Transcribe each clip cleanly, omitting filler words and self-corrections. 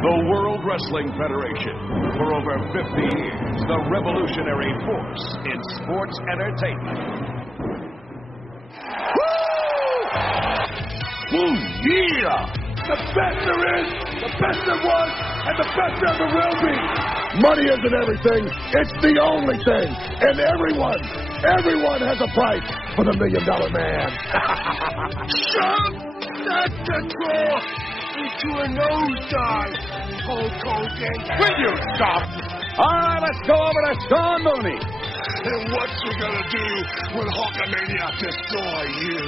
The World Wrestling Federation. For over 50 years, the revolutionary force in sports entertainment. Woo! Yeah! The best there is, the best there was, and the best there ever will be. Money isn't everything. It's the only thing. And everyone has a price for the $1 Million Man. Shove that control into a nosedive, Hulk Hogan. Will you stop? All right, let's go over to Sean Mooney. And what you gonna do when Hulkamania destroy you?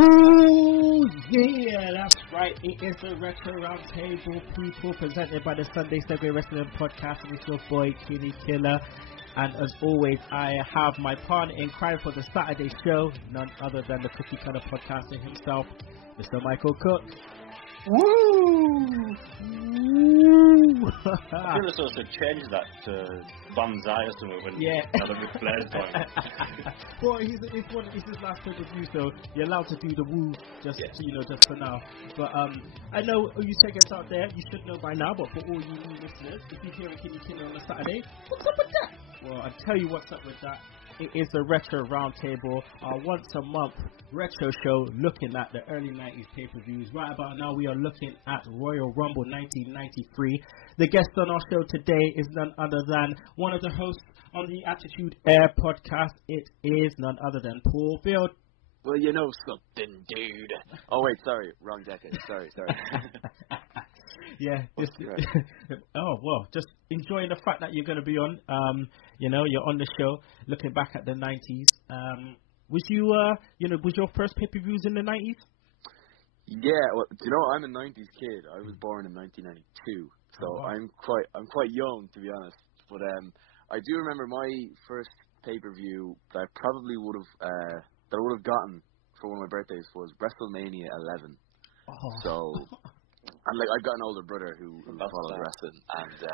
Ooh, yeah, that's right. It is the Retro Roundtable, people, presented by the Sunday Segue Wrestling Podcast, and it's your boy, Kinny Killa. And as always, I have my partner in crime for the Saturday show, none other than the Kinny Killa podcaster himself, Mr. Michael Cook. Woo! I feel as though I should change that to Banzai or something when now that we've played time. Well, it's his last pay-per-view, so you're allowed to do the woo just for now. But I know you check us out there, you should know by now, but for all you new listeners, if you hear a Kinny Killa on a Saturday, what's up with that? Well, I'll tell you what's up with that. It is the Retro Roundtable, our once a month retro show looking at the early 90s pay-per-views. Right about now, we are looking at Royal Rumble 1993. The guest on our show today is none other than one of the hosts on the Attitude Air podcast. It is none other than Paul Field. Well, you know something, dude. Oh, wait, sorry. Wrong decade. Sorry. Yeah, just enjoying the fact that you're going to be on. You're on the show, looking back at the 90s. Was your first pay-per-views in the 90s? Yeah, well, I'm a 90s kid. I was born in 1992, so I'm quite young, to be honest. But I do remember my first pay-per-view that I probably would have gotten for one of my birthdays was WrestleMania 11. Oh. So. And I've got an older brother who follows wrestling, and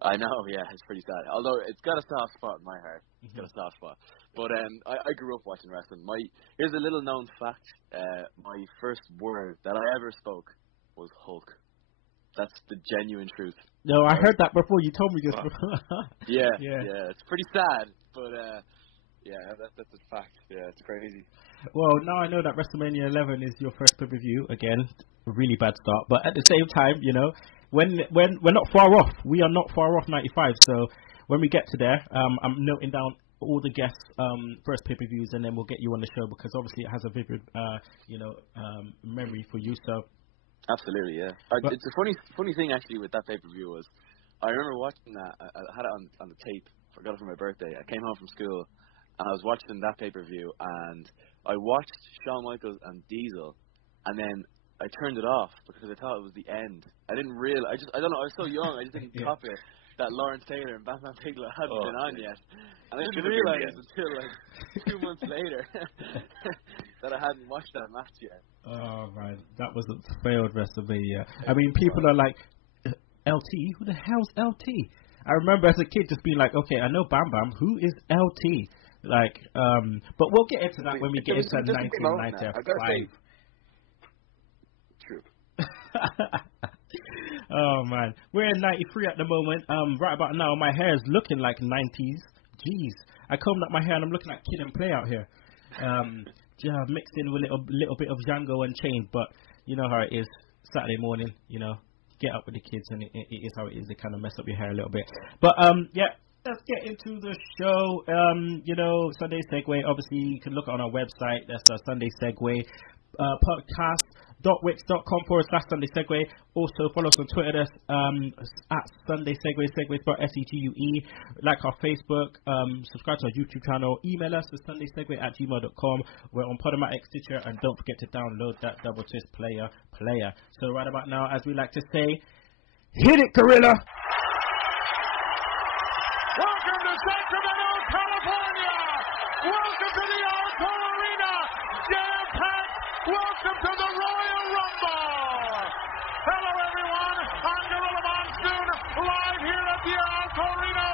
I know, yeah, it's pretty sad. Although it's got a soft spot in my heart, it's got a soft spot. But I grew up watching wrestling. Here's a little known fact: my first word that I ever spoke was Hulk. That's the genuine truth. No, I heard that before. You told me this before. Yeah. It's pretty sad, but that's a fact. Yeah, it's crazy. Well, now I know that WrestleMania 11 is your first pay-per-view. Again, a really bad start, but at the same time, when we're not far off. We are not far off 95. So when we get to there, I'm noting down all the guests' first pay-per-views, and then we'll get you on the show because obviously it has a vivid, memory for you. So absolutely, yeah. It's a funny thing actually with that pay-per-view was I remember watching that. I had it on the tape. I got it for my birthday. I came home from school and I was watching that pay-per-view, and I watched Shawn Michaels and Diesel, and then I turned it off because I thought it was the end. I didn't realize. I don't know. I was so young. I just didn't cop it that Lawrence Taylor and Bam Bam Bigelow hadn't been on yet, and I didn't realize until 2 months later that I hadn't watched that match yet. Oh man, that was a failed WrestleMania. I mean, people are like, LT? Who the hell's LT? I remember as a kid just being like, okay, I know Bam Bam. Who is LT? But we'll get into that when we get into 1995. True. Oh man, we're in 93 at the moment. Right about now, my hair is looking like 90s. Jeez, I combed up my hair and I'm looking like Kid and Play out here. Mixed in with a little bit of Django and Chain, but you know how it is. Saturday morning, get up with the kids, and it is how it is. They kind of mess up your hair a little bit. But let's get into the show. Sunday Segue. Obviously, you can look on our website. That's our Sunday Segue podcast.wix.com/Sunday Segue. Also, follow us on Twitter. That's at Sunday Segue, Segue.segue. Like our Facebook. Subscribe to our YouTube channel. Email us at sundaysegue@gmail.com. We're on Podomatic, Stitcher, and don't forget to download that Double Twist player. So right about now, as we like to say, hit it, Gorilla! Welcome to Sacramento, California! Welcome to the Alco Arena! Jam-packed! Welcome to the Royal Rumble! Hello everyone, I'm Gorilla Monsoon, live here at the Alco Arena.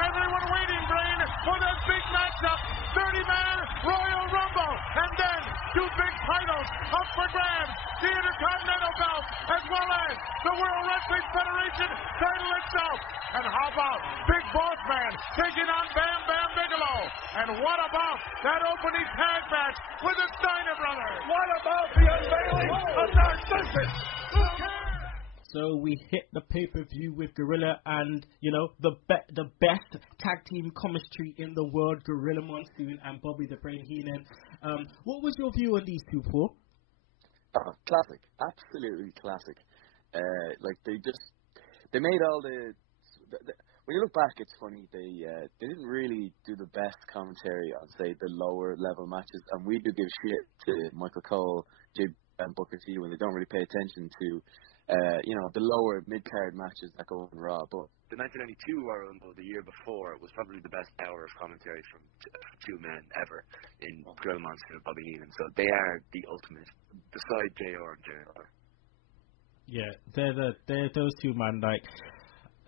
Everyone waiting, Brain, for this big matchup. 30-man Royal Rumble, and then 2 big titles up for grabs. The Intercontinental belt, as well as the World Wrestling Unification title itself. And how about Big Boss Man taking on Bam Bam Bigelow? And what about that opening tag match with the Steiner brothers? What about the unveiling of Narcissus? Who cares? So we hit the pay-per-view with Gorilla and, you know, the best tag team chemistry in the world, Gorilla Monsoon and Bobby the Brain Heenan. What was your view on these two, Paul? Classic. Absolutely classic. Like, they made all the when you look back, it's funny, they didn't really do the best commentary on, say, the lower level matches, and we do give shit to Michael Cole, Jay, and Booker T when they don't really pay attention to the lower mid-card matches that go on Raw. But the 1992 Royal Rumble the year before was probably the best hour of commentary from two men ever in Gorilla Monsoon and Bobby Heenan. So they are the ultimate, beside JR and JR. Yeah, they're those two, man. Like,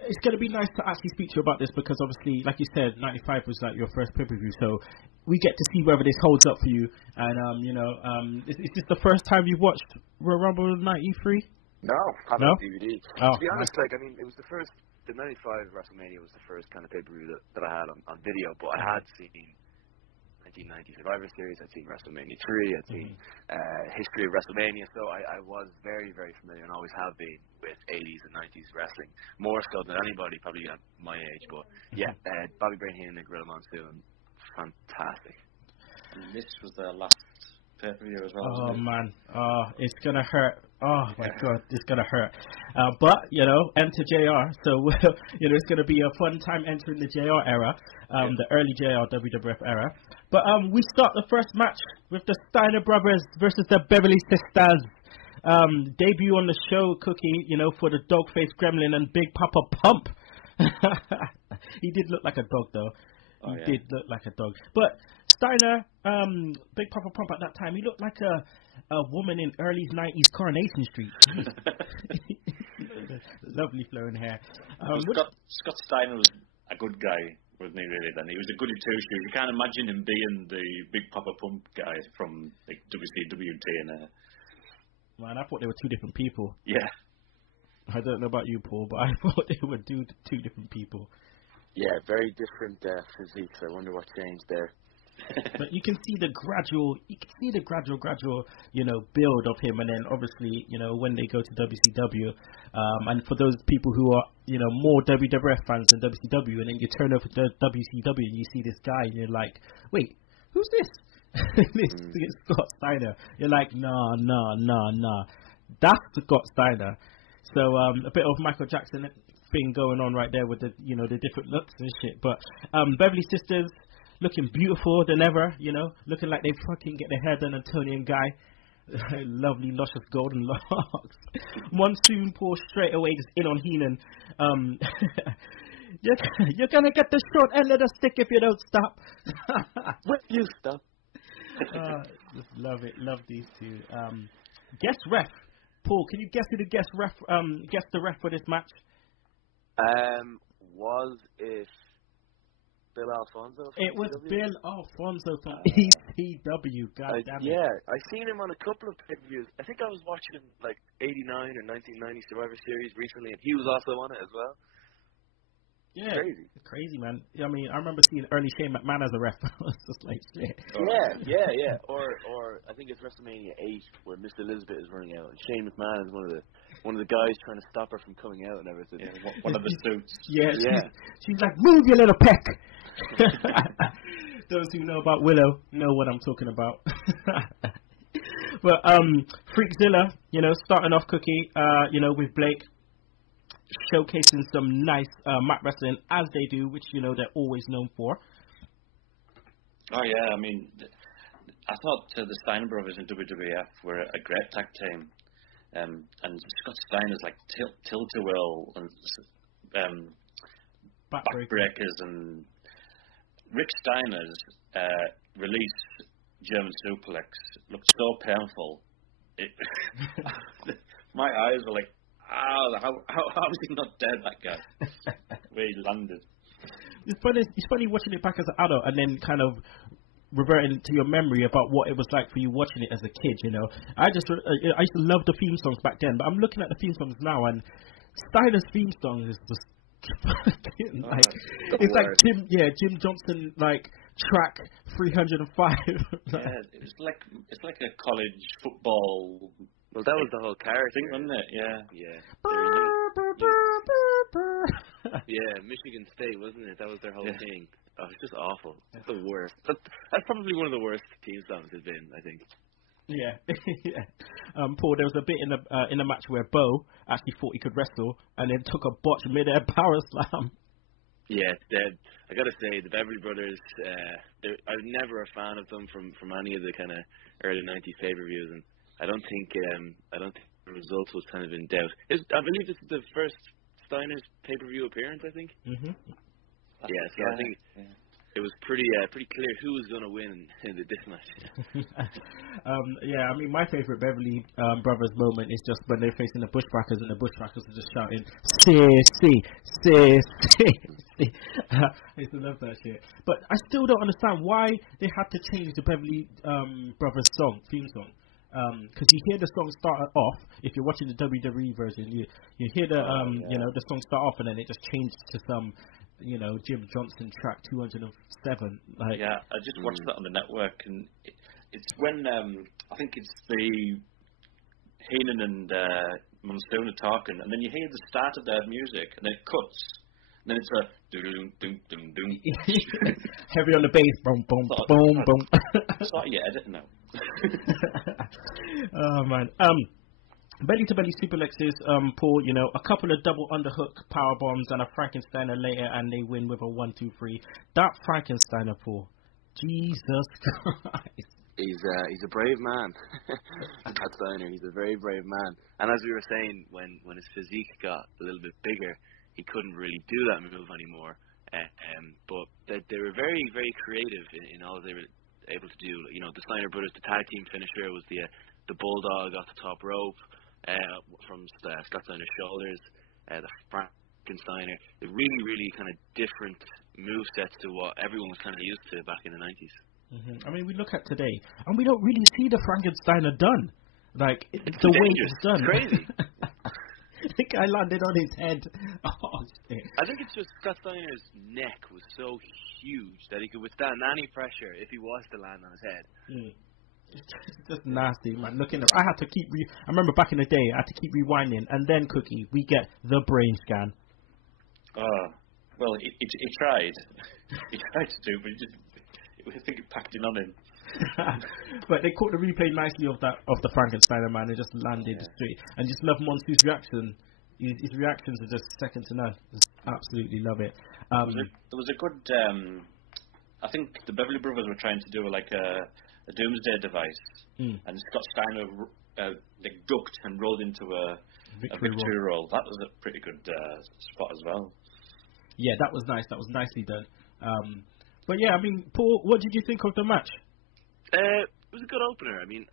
it's going to be nice to actually speak to you about this because obviously, like you said, 95 was like your first pay-per-view, so we get to see whether this holds up for you. And is this the first time you've watched Royal Rumble 93? No, I haven't on DVD. Oh, to be honest, it was the first. The 95 WrestleMania was the first kind of pay-per-view that I had on video, but I had seen 1990 Survivor Series, I'd seen WrestleMania 3, I'd seen History of WrestleMania, so I was very, very familiar and always have been with 80s and 90s wrestling, more so than anybody probably at my age. But yeah, Bobby Brain Heenan and Gorilla Monsoon, fantastic. And this was their last pay-per-view as well. Oh man, it's gonna hurt. Oh my God, it's gonna hurt. But enter JR. So it's gonna be a fun time entering the JR era, the early JR WWF era. But we start the first match with the Steiner brothers versus the Beverly Sisters. Debut on the show, Cookie. For the dog-faced gremlin and Big Papa Pump. He did look like a dog though. He did look like a dog. But Steiner, Big Papa Pump at that time, he looked like a woman in early 90s Coronation Street. Lovely flowing hair. Scott Steiner was a good guy, wasn't he, really, then? He was a goody two-shoes. You can't imagine him being the Big Papa Pump guy from like WCW and TNA. Man, I thought they were two different people. Yeah. I don't know about you, Paul, but I thought they were two different people. Yeah, very different physiques. I wonder what changed there. But you can see the gradual, build of him, and then obviously, when they go to WCW, and for those people who are, more WWF fans than WCW, and then you turn over to WCW and you see this guy, and you're like, wait, who's this? It's Scott Steiner. You're like, nah, that's Scott Steiner. So a bit of Michael Jackson thing going on right there with the, the different looks and shit. But Beverly Sisters, looking beautiful than ever, looking like they fucking get their hair done, Antonian guy. Lovely, luscious golden locks. Monsoon Paul straight away just in on Heenan. You're gonna get the short end of the stick if you don't stop. What you stop? Just love it. Love these two. Guest ref. Paul, can you guess who the guest ref for this match? Was it Bill Alfonso? It was Bill Alfonso from ECW. God damn it. Yeah, I seen him on a couple of pay-per-views. I think I was watching like 89 or 1990 Survivor Series recently, and he was also on it as well. Yeah, crazy, man. I mean, I remember seeing early Shane McMahon as a ref. I was just like, shit. Yeah. Or I think it's WrestleMania 8 where Miss Elizabeth is running out, and Shane McMahon is one of the guys trying to stop her from coming out and everything. Yeah, one of the suits. Yeah. She's like, move your little peck. Those who know about Willow know what I'm talking about. But Freakzilla, starting off Cookie, with Blake, showcasing some nice mat wrestling as they do, which they're always known for. Oh yeah, I mean, I thought the Steiner brothers in WWF were a great tag team, and Scott Steiner's like tilt-a-whirl and backbreakers, and Rick Steiner's release German suplex looked so painful. My eyes were like, how is he not dead, that guy? Where he landed. It's funny watching it back as an adult and then kind of reverting to your memory about what it was like for you watching it as a kid. I used to love the theme songs back then, but I'm looking at the theme songs now, and Steiner's theme song is just like it's like Jim Johnson like track 305. It's like a college football. Well, that was the whole character thing, wasn't it? Yeah. Yeah, Michigan State, wasn't it? That was their whole thing. Oh, it's just awful. It's the worst. That's probably one of the worst team songs there's been, I think. Yeah. Paul, there was a bit in the match where Bo actually thought he could wrestle and then took a botch mid-air power slam. Yeah, I gotta say, the Beverly Brothers, I'm never a fan of them from any of the kind of early 90s pay-per-views, and I don't think the result was kind of in doubt. I believe this is the first Steiner's pay-per-view appearance, I think. Mm-hmm. Yeah, so I think it was pretty clear who was going to win in this match. I mean, my favorite Beverly Brothers moment is just when they're facing the Bushwhackers and the Bushwhackers are just shouting, "See." I used to love that shit. But I still don't understand why they had to change the Beverly Brothers theme song. Because you hear the song start off, if you're watching the WWE version, you hear the the song start off and then it just changed to some Jim Johnson track 207. Like, yeah, I just watched that on the network, and it's when I think it's the Heenan and Monsoon are talking, and then you hear the start of their music, and then it cuts, and then it's a doom doom doom doom. Heavy on the bass, boom boom boom boom. It's like editing now. Oh man. Belly to belly suplexes, Paul, a couple of double underhook power bombs and a Frankensteiner later, and they win with a 1-2-3. That Frankensteiner, Paul, Jesus Christ. He's a brave man. That Steiner, he's a very brave man. And as we were saying, when his physique got a little bit bigger, he couldn't really do that move anymore. But they were very, very creative in all they were able to do. The Steiner brothers, the tag team finisher was the bulldog off the top rope. From Scott Steiner's shoulders, the Frankensteiner, the really, really kind of different movesets to what everyone was kind of used to back in the 90s. Mm-hmm. I mean, we look at today, and we don't really see the Frankensteiner done. Like, it's the way dangerous. it's done. It's crazy. The guy landed on his head. Oh, shit. I think it's just Scott Steiner's neck was so huge that he could withstand any pressure if he was to land on his head. Mm. It's just nasty, man. Looking at, I had to keep. I remember back in the day, I had to keep rewinding, and then Cookie, we get the brain scan. Well, he tried. He tried to do, but I think it packed in on him. But they caught the replay nicely of the Frankensteiner, man. They just landed straight, and just love Monsu's reaction. His reactions are just second to none. Just absolutely love it. There was a good. I think the Beverly Brothers were trying to do like a Doomsday device, and Scott Steiner ducked and rolled into a victory roll. That was a pretty good spot as well. Yeah, that was nice. That was nicely done. But yeah, I mean, Paul, what did you think of the match? It was a good opener. I mean,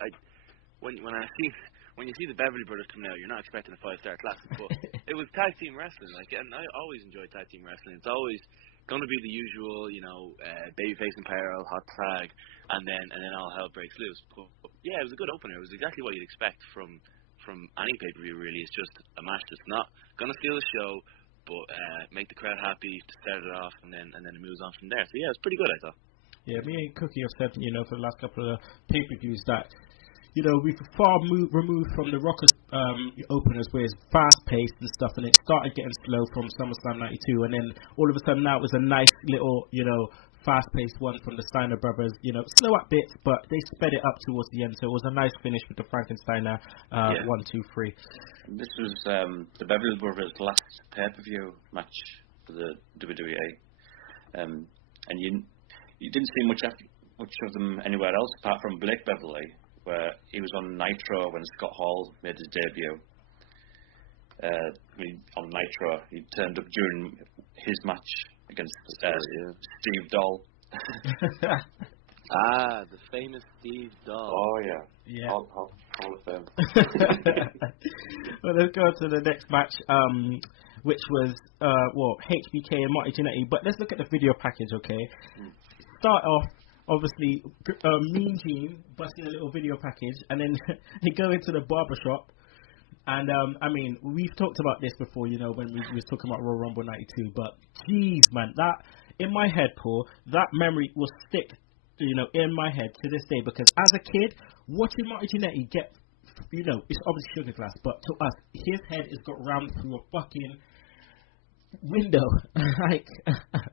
when you see the Beverly Brothers coming out, you're not expecting a 5-star classic, but it was tag team wrestling. And I always enjoy tag team wrestling. It's always going to be the usual, babyface and peril, hot tag, and then all hell breaks loose. But yeah, it was a good opener. It was exactly what you'd expect from any pay-per-view, really. It's just a match that's not going to steal the show, but make the crowd happy to start it off, and then it moves on from there. So yeah, it's pretty good, I thought. Yeah, me and Cookie have said, for the last couple of pay-per-views that, we've far removed from the Rockers openers where it's fast-paced and stuff, and it started getting slow from SummerSlam 92, and then all of a sudden now it was a nice little, fast-paced one from the Steiner brothers, slow at bits, but they sped it up towards the end, so it was a nice finish with the Frankensteiner 1, 2, 3. This was the Beverly Brothers' last pay-per-view match for the WWE, and you didn't see much of them anywhere else apart from Blake Beverly, where he was on Nitro when Scott Hall made his debut. On Nitro, he turned up during his match against Steve Doll. The famous Steve Doll. Oh, yeah. Hall of Fame. Well, let's go to the next match, which was, HBK and Marty Jannetty. But let's look at the video package, okay? Start off, obviously, Mean Gene busting a little video package, and then they go into the barbershop, And I mean, we've talked about this before, you know, when we was talking about Royal Rumble '92. But jeez, man, that in my head, Paul, that memory will stick, you know, in my head to this day. Because as a kid, watching Marty Jannetty get, you know, it's obviously sugar glass, but to us, his head has got rammed through a fucking window. Like,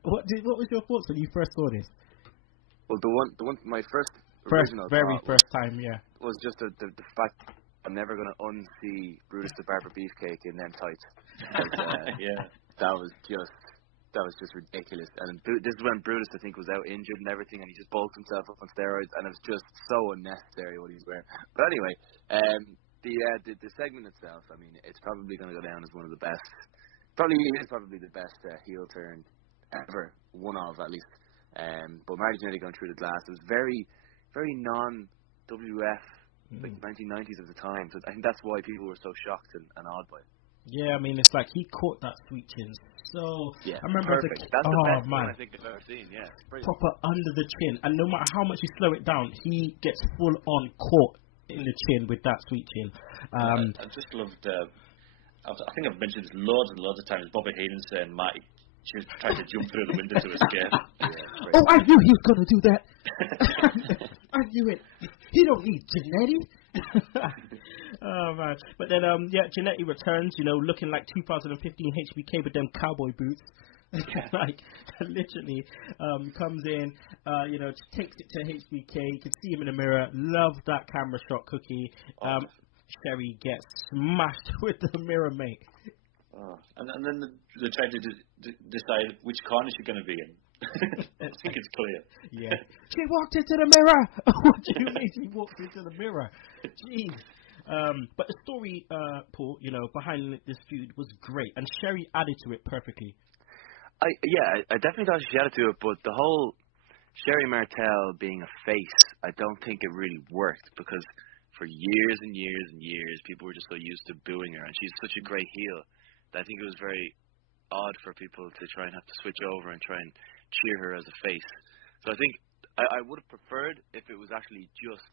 what was your thoughts when you first saw this? Well, the one, my very first time, yeah, was just the fact I'm never gonna unsee Brutus the Barber Beefcake in them tights. Yeah, that was just ridiculous. And this is when Brutus, I think, was out injured and everything, and he just bulked himself up on steroids, and it was just so unnecessary what he's wearing. But anyway, the segment itself, I mean, it's probably going to go down as one of the best. Probably the best heel turn ever, one of at least. But Marty Jannetty going through the glass, it was very, very non-WF, like 1990s at the time. So I think that's why people were so shocked and awed by it. Yeah, I mean, it's like he caught that sweet chin. So yeah, I remember perfect. That's the best one I think I've ever seen. Yeah, proper under the chin, and no matter how much you slow it down, he gets full on caught in the chin with that sweet chin. I just loved. I think I've mentioned this loads and loads of times. Bobby Heenan saying Marty, she was trying to jump through the window to escape. Oh, I knew he was gonna do that. I knew it. He don't need Jannetty. Oh man! But then, Jannetty returns. You know, looking like 2015 HBK with them cowboy boots. Like literally, comes in. You know, takes it to HBK. You can see him in the mirror. Love that camera shot, Cookie. Sherry gets smashed with the mirror, mate. Oh. And then they try to decide which corner she's going to be in. I think it's clear. Yeah. She walked into the mirror. What do you mean she walked into the mirror? Jeez. But the story, Paul, you know, behind this feud was great, and Sherry added to it perfectly. I definitely thought she added to it, but the whole Sherry Martel being a face, I don't think it really worked, because for years and years and years, people were just so used to booing her, and she's such a great heel that I think it was very odd for people to try and have to switch over and try and cheer her as a face. So I think I would have preferred if it was actually just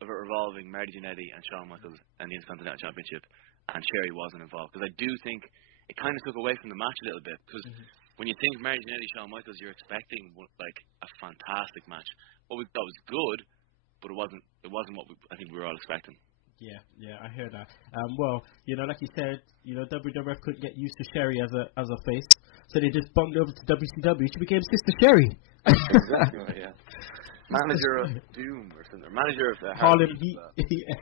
revolving Marty Jannetty and Shawn Michaels and the Intercontinental Championship, and Sherry wasn't involved, because I do think it kind of took away from the match a little bit, because when you think Marty Jannetty, Shawn Michaels, you're expecting like a fantastic match. What we thought was good, but it wasn't what I think we were all expecting. Yeah, I hear that. Well, you know, like you said, you know, WWF couldn't get used to Sherry as a face, so they just bumped over to WCW. She became Sister Sherry. Exactly. Right, yeah. Manager of Doom or something. Manager of Harlem Heat. Yeah.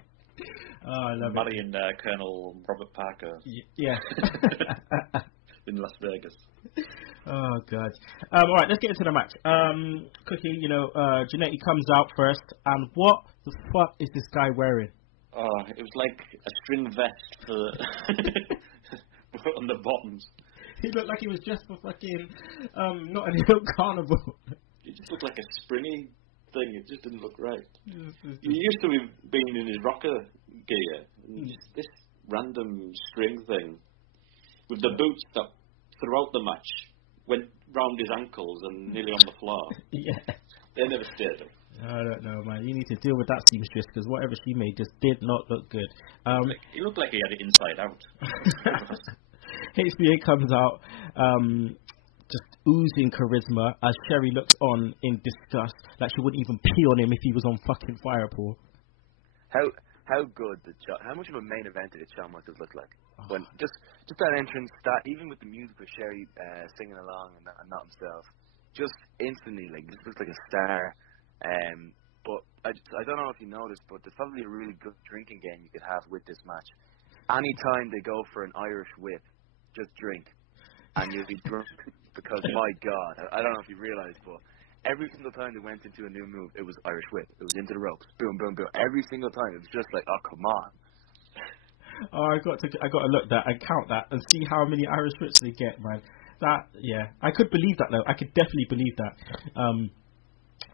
Oh, I love Marty and Colonel Robert Parker. Yeah. In Las Vegas. Oh God. All right, let's get into the match. Cookie, you know, Jannetty comes out first, and what the fuck is this guy wearing? Oh, it was like a string vest for on the bottoms. He looked like he was dressed for fucking Notting Hill Carnival. It just looked like a springy thing. It just didn't look right. He used to be being in his rocker gear. And just this random string thing with the boots that throughout the match went round his ankles and nearly on the floor. Yeah. They never stayed up. I don't know, man. You need to deal with that seamstress, because whatever she made just did not look good. He looked like he had it inside out. HBA comes out, just oozing charisma, as Sherry looks on in disgust, like she wouldn't even pee on him if he was on fucking fire, Paul. How good how much of a main event did Shawn Michaels look like? When just that entrance, that even with the music with Sherry singing along and not himself, just instantly like this looks like a star. But I don't know if you noticed, but there's probably a really good drinking game you could have with this match. Anytime they go for an Irish whip, just drink, and you'll be drunk, because my God, I don't know if you realised, but every single time they went into a new move, it was Irish whip. It was into the ropes, boom, boom, boom. Every single time, it was just like, oh, come on. Oh, I got to look that and count that and see how many Irish whips they get, man. That, yeah, I could believe that though. I could definitely believe that.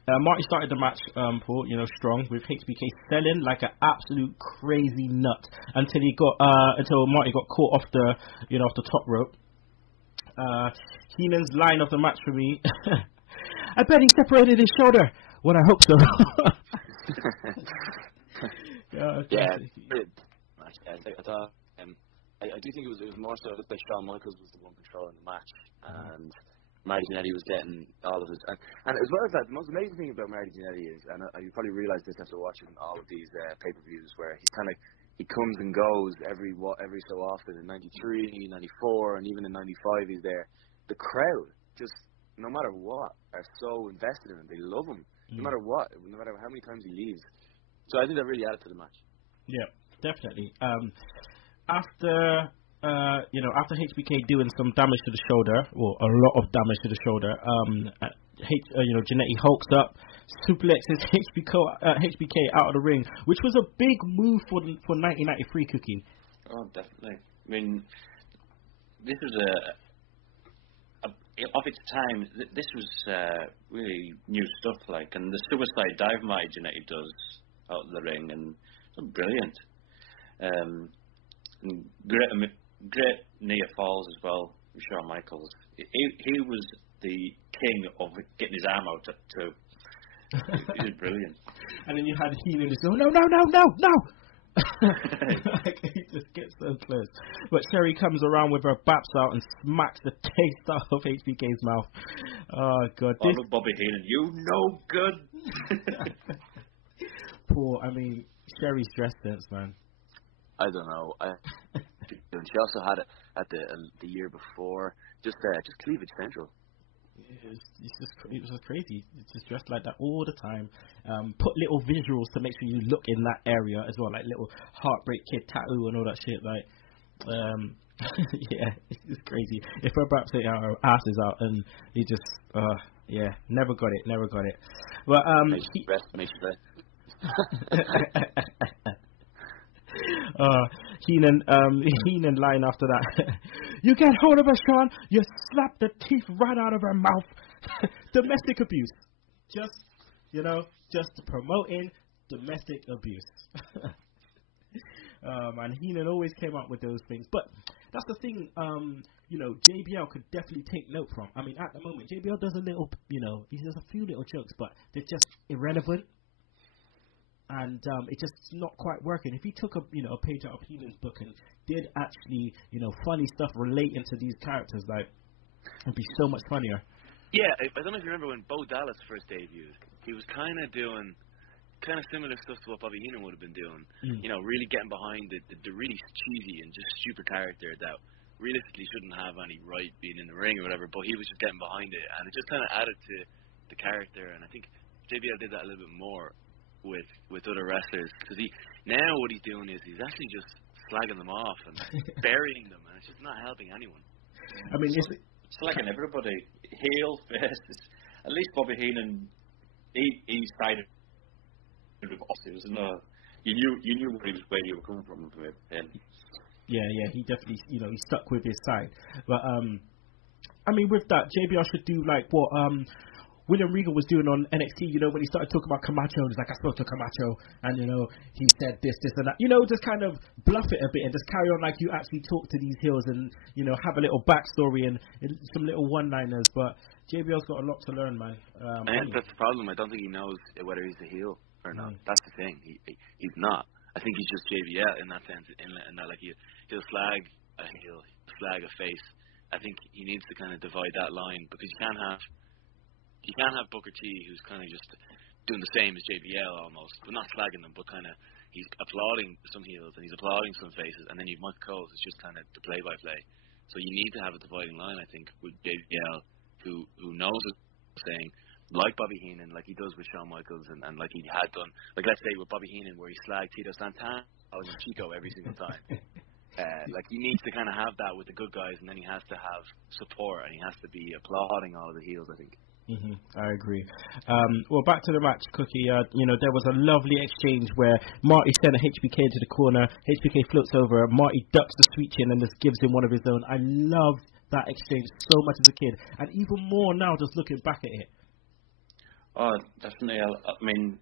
Marty started the match, Paul, you know, strong, with HBK selling like an absolute crazy nut until Marty got caught off the, you know, off the top rope. Heenan's line of the match for me. I bet he separated his shoulder. Well, I hope so. I thought do think it was more so that Shawn Michaels was the one controlling the match, and Marty Jannetty was getting all of his. And as well as that, the most amazing thing about Marty Jannetty is, and you probably realise this after watching all of these pay-per-views, where he comes and goes every so often. In '93, '94, and even in '95, he's there. The crowd, just no matter what, are so invested in him. They love him, no matter what, no matter how many times he leaves. So I think that really added to the match. Yeah, definitely. After HBK doing some damage to the shoulder, or a lot of damage to the shoulder, Jannetty hulks up, suplexes HBK out of the ring, which was a big move for 1993, Cookie. Oh, definitely. I mean, this was of its time. This was really new stuff, and the suicide dive Marty Jannetty does out of the ring, and it's brilliant. And great near falls as well with Shawn Michaels. He was the king of getting his arm out too. He was brilliant. And then you had Heenan just go, no. He just gets so close. But Sherry comes around with her baps out and smacks the taste out of HBK's mouth. Oh, God. Look, Bobby Heenan, you no good. Sherry's dress sense, man. I don't know. She also had it at the year before, just Cleavage Central. It was just crazy. It's just dressed like that all the time. Put little visuals to make sure you look in that area as well, like little Heartbreak Kid tattoo and all that shit. Yeah, it's crazy. If her baps out, her ass is out, and he just, never got it. But Makes you rest. Heenan line after that. You get hold of her, Sean. You slap the teeth right out of her mouth. Domestic abuse. Just promoting domestic abuse. And Heenan always came up with those things. But that's the thing, JBL could definitely take note from. I mean, at the moment, JBL does he does a few little jokes, but they're just irrelevant. And it's just not quite working. If he took a page out of Heenan's book and did actually funny stuff relating to these characters, it'd be so much funnier. Yeah, I don't know if you remember when Bo Dallas first debuted. He was kind of doing similar stuff to what Bobby Heenan would have been doing. Really getting behind the really cheesy and just stupid character that realistically shouldn't have any right being in the ring or whatever. But he was just getting behind it, and it just kind of added to the character. And I think JBL did that a little bit more with other wrestlers, because now what he's doing is he's actually just slagging them off and burying them, and it's just not helping anyone. I mean, it's slagging everybody, heel, face. At least Bobby Heenan, he sided with bosses, and you knew where you were coming from with him. Yeah, he definitely he stuck with his side. But with that, JBL should do like what William Regal was doing on NXT, when he started talking about Camacho, he's like, I spoke to Camacho, and, he said this, and that. Just kind of bluff it a bit and just carry on like you actually talk to these heels and, have a little backstory and some little one-liners. But JBL's got a lot to learn, man. I think that's the problem. I don't think he knows whether he's a heel or not. That's the thing. He's not. I think he's just JBL in that sense, in that, like, he'll slag a heel, slag a face. I think he needs to kind of divide that line, because you can't have Booker T, who's kind of just doing the same as JBL almost, but not slagging them, but kind of he's applauding some heels and he's applauding some faces, and then you've Mike Cole, who's just kind of the play-by-play. So you need to have a dividing line, I think, with JBL, who knows what he's saying, like Bobby Heenan, like he does with Shawn Michaels, and like he had done, like let's say with Bobby Heenan, where he slagged Tito Santana and Chico every single time. Like he needs to kind of have that with the good guys, and then he has to have support, and he has to be applauding all of the heels, I think. I agree. Well, back to the match, Cookie. There was a lovely exchange where Marty sent a HBK into the corner. HBK floats over. Marty ducks the sweet chin and just gives him one of his own. I loved that exchange so much as a kid, and even more now just looking back at it. Oh, definitely. I mean,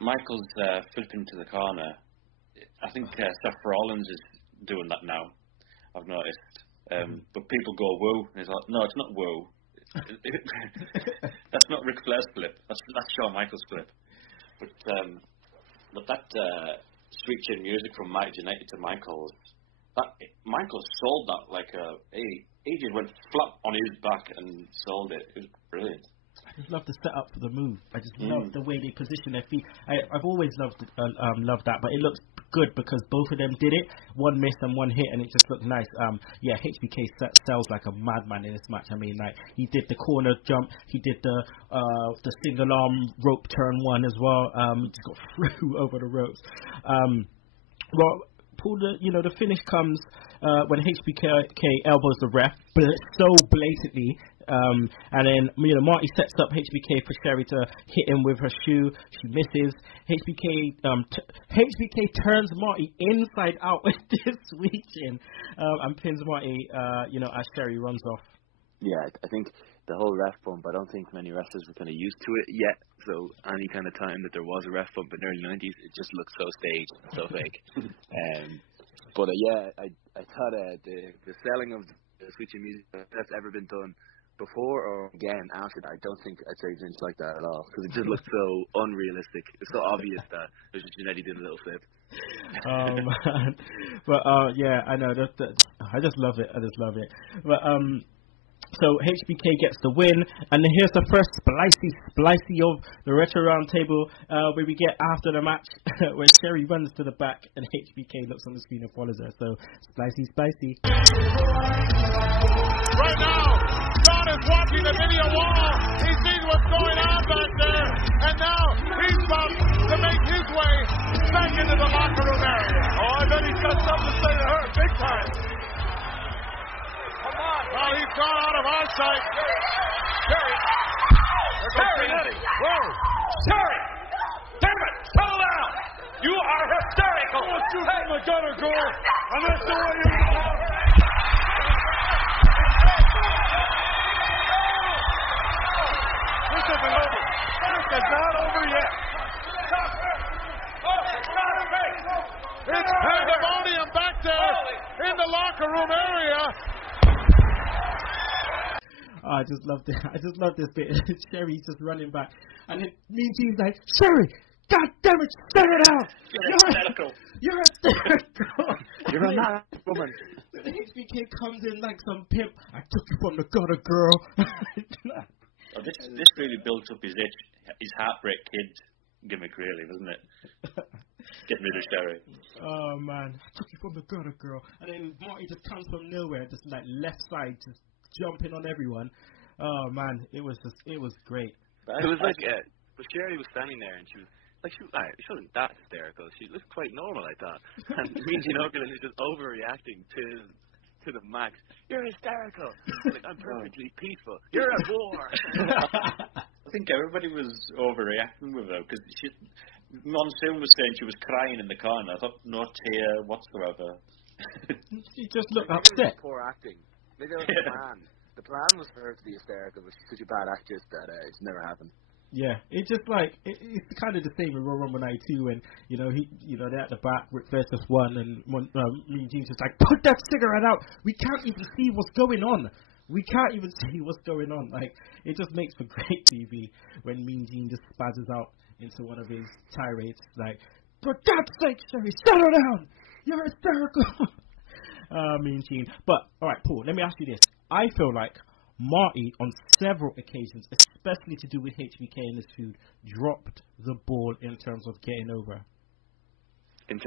Michael's flipping to the corner. I think Seth Rollins is doing that now, I've noticed. But people go, woo. And he's like, no, it's not woo. That's not Ric Flair's flip. That's Shawn Michaels' flip. But that sweet chin music from Marty Jannetty to Michaels, Michael sold that like he just went flat on his back and sold it. It was brilliant. I just love the setup for the move. I just love the way they position their feet. I've always loved that, but it looks good because both of them did it. One miss and one hit, and it just looked nice. HBK sells like a madman in this match. I mean, like he did the corner jump, he did the single arm rope turn one as well. Just got through over the ropes. Well, Paul, the finish comes when HBK elbows the ref so blatantly. And then Marty sets up HBK for Sherry to hit him with her shoe. She misses. HBK turns Marty inside out with this switching and pins Marty. As Sherry runs off. Yeah, I think the whole ref bump. I don't think many wrestlers were kind of used to it yet. So any kind of time that there was a ref bump in the early '90s, it just looked so staged, so fake. But I thought the selling of the switching music that's ever been done before or again after that, I don't think I'd say it's like that at all because it just looked so unrealistic. It's so obvious that there's just Giannetti doing a little flip. Oh man, but I know that. I just love it. But so HBK gets the win, and then here's the first splicey of the Retro Roundtable, where we get after the match, where Sherry runs to the back, and HBK looks on the screen and follows her. So spicy. Right now, John is watching the video wall. He sees what's going on back there, and now he's about to make his way back into the locker room area. Oh, I bet he's got something to say to her, big time. Well, he's gone out of our sight. Sherry. Sherry. Whoa. Sherry. Damn it. Settle down. You are hysterical. You from the gutter, girl. And that's the way you are. This isn't over. This is not over yet. It's pandemonium back there in the locker room area. I just love this bit. Sherry's just running back, and then Mean Gene's like, Sherry, God damn it, shut it out! You're hysterical. You're a mad woman. The HBK comes in like some pimp. I took you from the gutter, girl. This really built up his Heartbreak Kid gimmick, really, wasn't it? Getting rid of Sherry. Oh man, I took you from the gutter, girl. And then Marty just comes from nowhere, just like left side, just jumping on everyone. Oh man, it was great. It was like, but Sherry was standing there and she wasn't that hysterical. She looked quite normal, I thought. And Mean Gene Okerlund is just overreacting to the max. You're hysterical. Like, I'm perfectly peaceful. You're at war. I think everybody was overreacting with her because Monsoon was saying she was crying in the corner. I thought no tear whatsoever. She just looked upset. Poor acting. Maybe that was the plan. The plan was for her to be hysterical, but she's such a bad actress that it's never happened. Yeah, it's just like it's kind of the same with Royal Rumble 92, and they're at the back, Ric Flair just won, and Mean Gene's just like, put that cigarette out. We can't even see what's going on. Like, it just makes for great TV when Mean Gene just spazzes out into one of his tirades, like, for God's sake, Sherry, settle down. You're hysterical. Mean Gene. But all right, Paul, let me ask you this. I feel like Marty, on several occasions, especially to do with HBK in this feud, dropped the ball in terms of getting over. In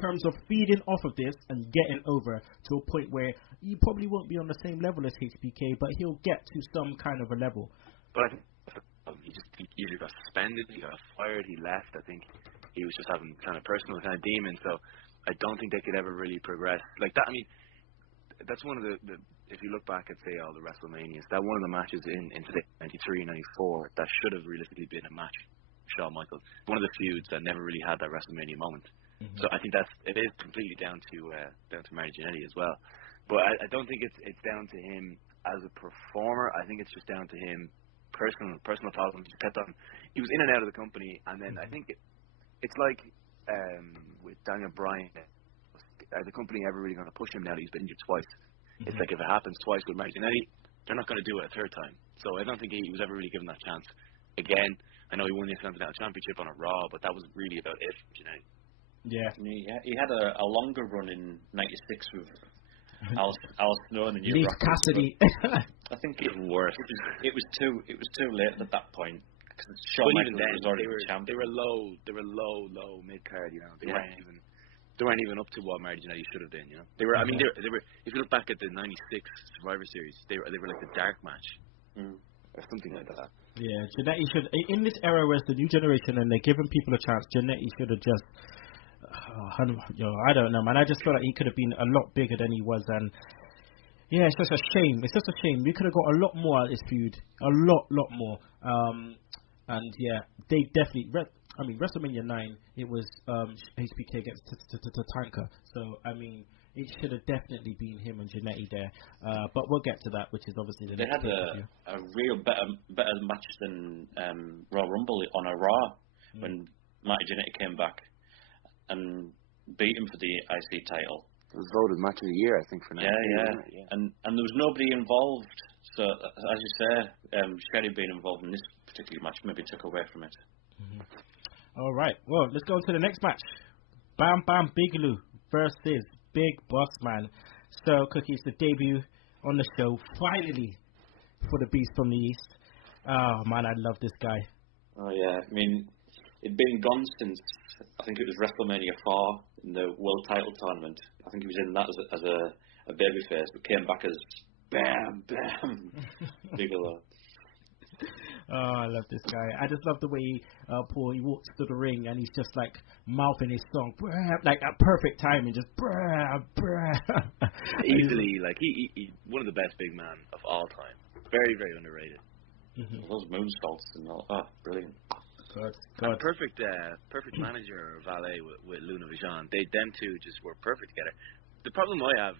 terms of feeding off of this and getting over to a point where he probably won't be on the same level as HBK, but he'll get to some kind of a level. But I think he either got suspended, he got fired, he left. I think he was just having kind of personal kind of demons. So I don't think they could ever really progress like that. I mean, that's one of the if you look back at, say, all the WrestleManias, that one of the matches in today, 93, 94, that should have realistically been a match, Shawn Michaels. One of the feuds that never really had that WrestleMania moment. Mm-hmm. So I think it is completely down to Mary Jannetty as well. But I don't think it's down to him as a performer. I think it's just down to him personal problems. He kept on. He was in and out of the company, and then I think it's like with Daniel Bryan. Are the company ever really going to push him now that he's been injured twice? Mm-hmm. It's like if it happens twice with Mary Jannetty, they're not going to do it a third time. So I don't think he was ever really given that chance. Again, I know he won the Intercontinental Championship on a Raw, but that was really about it, Jannetty. Yeah. And he had a longer run in '96 with Al Snow and the New Leaf Rockers, Cassidy. I think even worse. It was too late at that point because Shawn But even Michaels then, was already the champ. they were low mid card. You know, they weren't even up to what Marty Jannetty should have been. You know, they were. I mean, they were. If you look back at the '96 Survivor Series, they were like the dark match. Or something like that. Yeah, Jannetty should, in this era where it's the new generation and they're giving people a chance, Jannetty should have just, I don't know, man. I just feel like he could have been a lot bigger than he was, and yeah, it's just a shame. It's just a shame. We could have got a lot more out of this feud, a lot more. And yeah, they definitely. I mean, WrestleMania 9, it was HBK against Tatanka, so I mean. It should have definitely been him and Jannetty there, but we'll get to that, which is obviously the next. They had a real better match than Royal Rumble on a Raw when Marty Jannetty came back and beat him for the IC title. It was voted match of the year, I think, for 19. Yeah. And there was nobody involved, so as you say, Sherry being involved in this particular match maybe took away from it. All right, well, let's go on to the next match. Bam Bam Bigelow versus Big Boss Man. So, Cookie, it's the debut on the show, finally, for the Beast from the East. Oh, man, I love this guy. Oh, yeah. I mean, it'd been gone since, I think it was WrestleMania 4 in the World Title Tournament. I think he was in that as a babyface, but came back as Bam Bam Bigelow. Oh, I love this guy. I just love the way Paul, he walks to the ring and he's just like mouthing his song, like at perfect timing, just easily, like he one of the best big men of all time. Very, very underrated. Those moonsaults and all. Oh, brilliant. God. Perfect manager or valet with Luna Vachon. Them two just were perfect together. The problem I have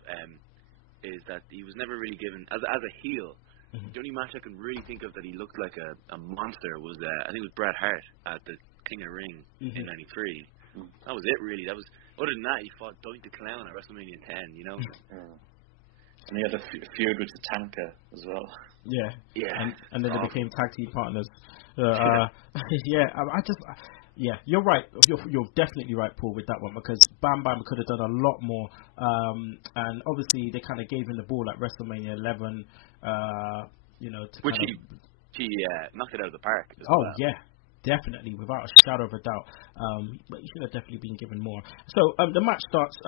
is that he was never really given as a heel. The only match I can really think of that he looked like a monster was I think it was Bret Hart at the King of the Ring in '93. That was it, really. That was other than that, he fought Doink the Clown at WrestleMania 10. You know. And he had a feud with Tatanka as well. Yeah. And then they became tag team partners. You're right. You're definitely right, Paul, with that one, because Bam Bam could have done a lot more. And obviously they kind of gave him the ball at WrestleMania 11. Which he knocked it out of the park. Yeah, definitely, without a shadow of a doubt. But he should have definitely been given more. So the match starts,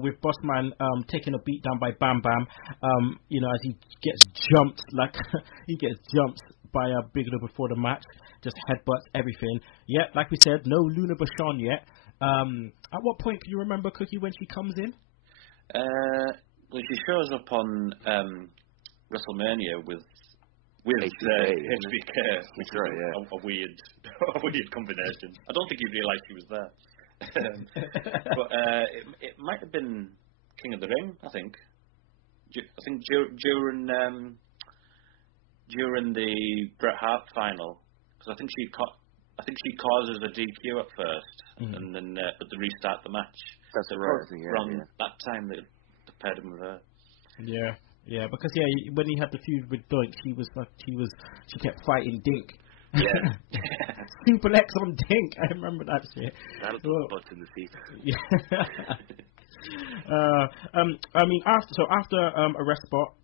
with Bossman taking a beat down by Bam Bam. As he gets jumped, by Bigelow before the match, just headbutts everything. Yeah, like we said, no Luna Vachon yet. At what point can you remember, Cookie, when she comes in? Well, she shows up on WrestleMania with HBK, which is a weird combination. I don't think he realised he was there. But it might have been King of the Ring, I think. I think during the Bret Hart final, because I think she causes a DQ at first, and then but they restart the match. That's so right. Around that time they paired him with her. Yeah, because when he had the feud with Doink, she kept fighting Dink. Yeah. Superlex on Dink. I remember that shit. That'll put butts in the seat. Yeah. After a rest spot,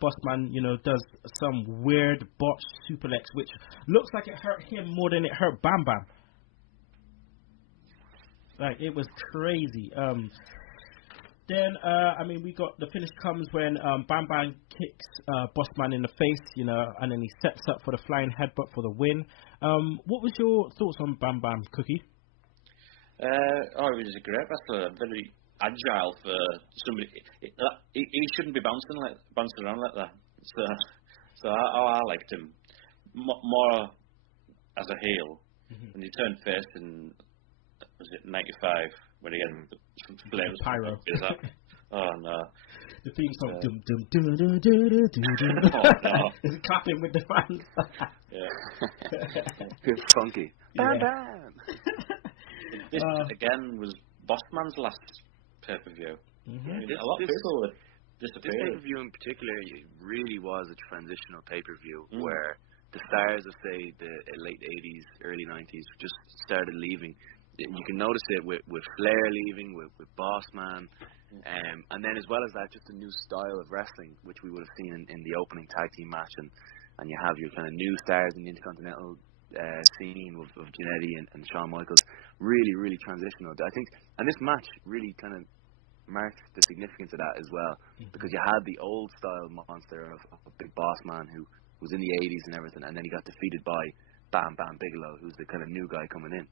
Bossman, does some weird botch superlex, which looks like it hurt him more than it hurt Bam Bam. Like, it was crazy. Then, we got the finish comes when Bam Bam kicks Bossman in the face, and then he sets up for the flying headbutt for the win. What was your thoughts on Bam Bam, Cookie? He was a great wrestler, very agile for somebody. He shouldn't be bouncing around like that. So I liked him more as a heel. And he turned face in, was it '95 when he had the flames? Pyro. Oh no. The theme song. Dum dum dum dum dum dum. Oh no. He's clapping with the fans. It's funky. Bam Bam. This again was Bossman's last pay-per-view. A lot of people would disappear. This pay-per-view in particular really was a transitional pay-per-view where the stars of, say, the late 80s, early 90s just started leaving. you can notice it with Flair leaving, with Bossman, and then as well as that, just a new style of wrestling, which we would have seen in the opening tag team match, and you have your kind of new stars in the Intercontinental scene of Jannetty and Shawn Michaels, really transitional. I think, and this match really kind of marks the significance of that as well, because you had the old style monster of Big Boss Man who was in the 80s and everything, and then he got defeated by Bam Bam Bigelow, who's the kind of new guy coming in.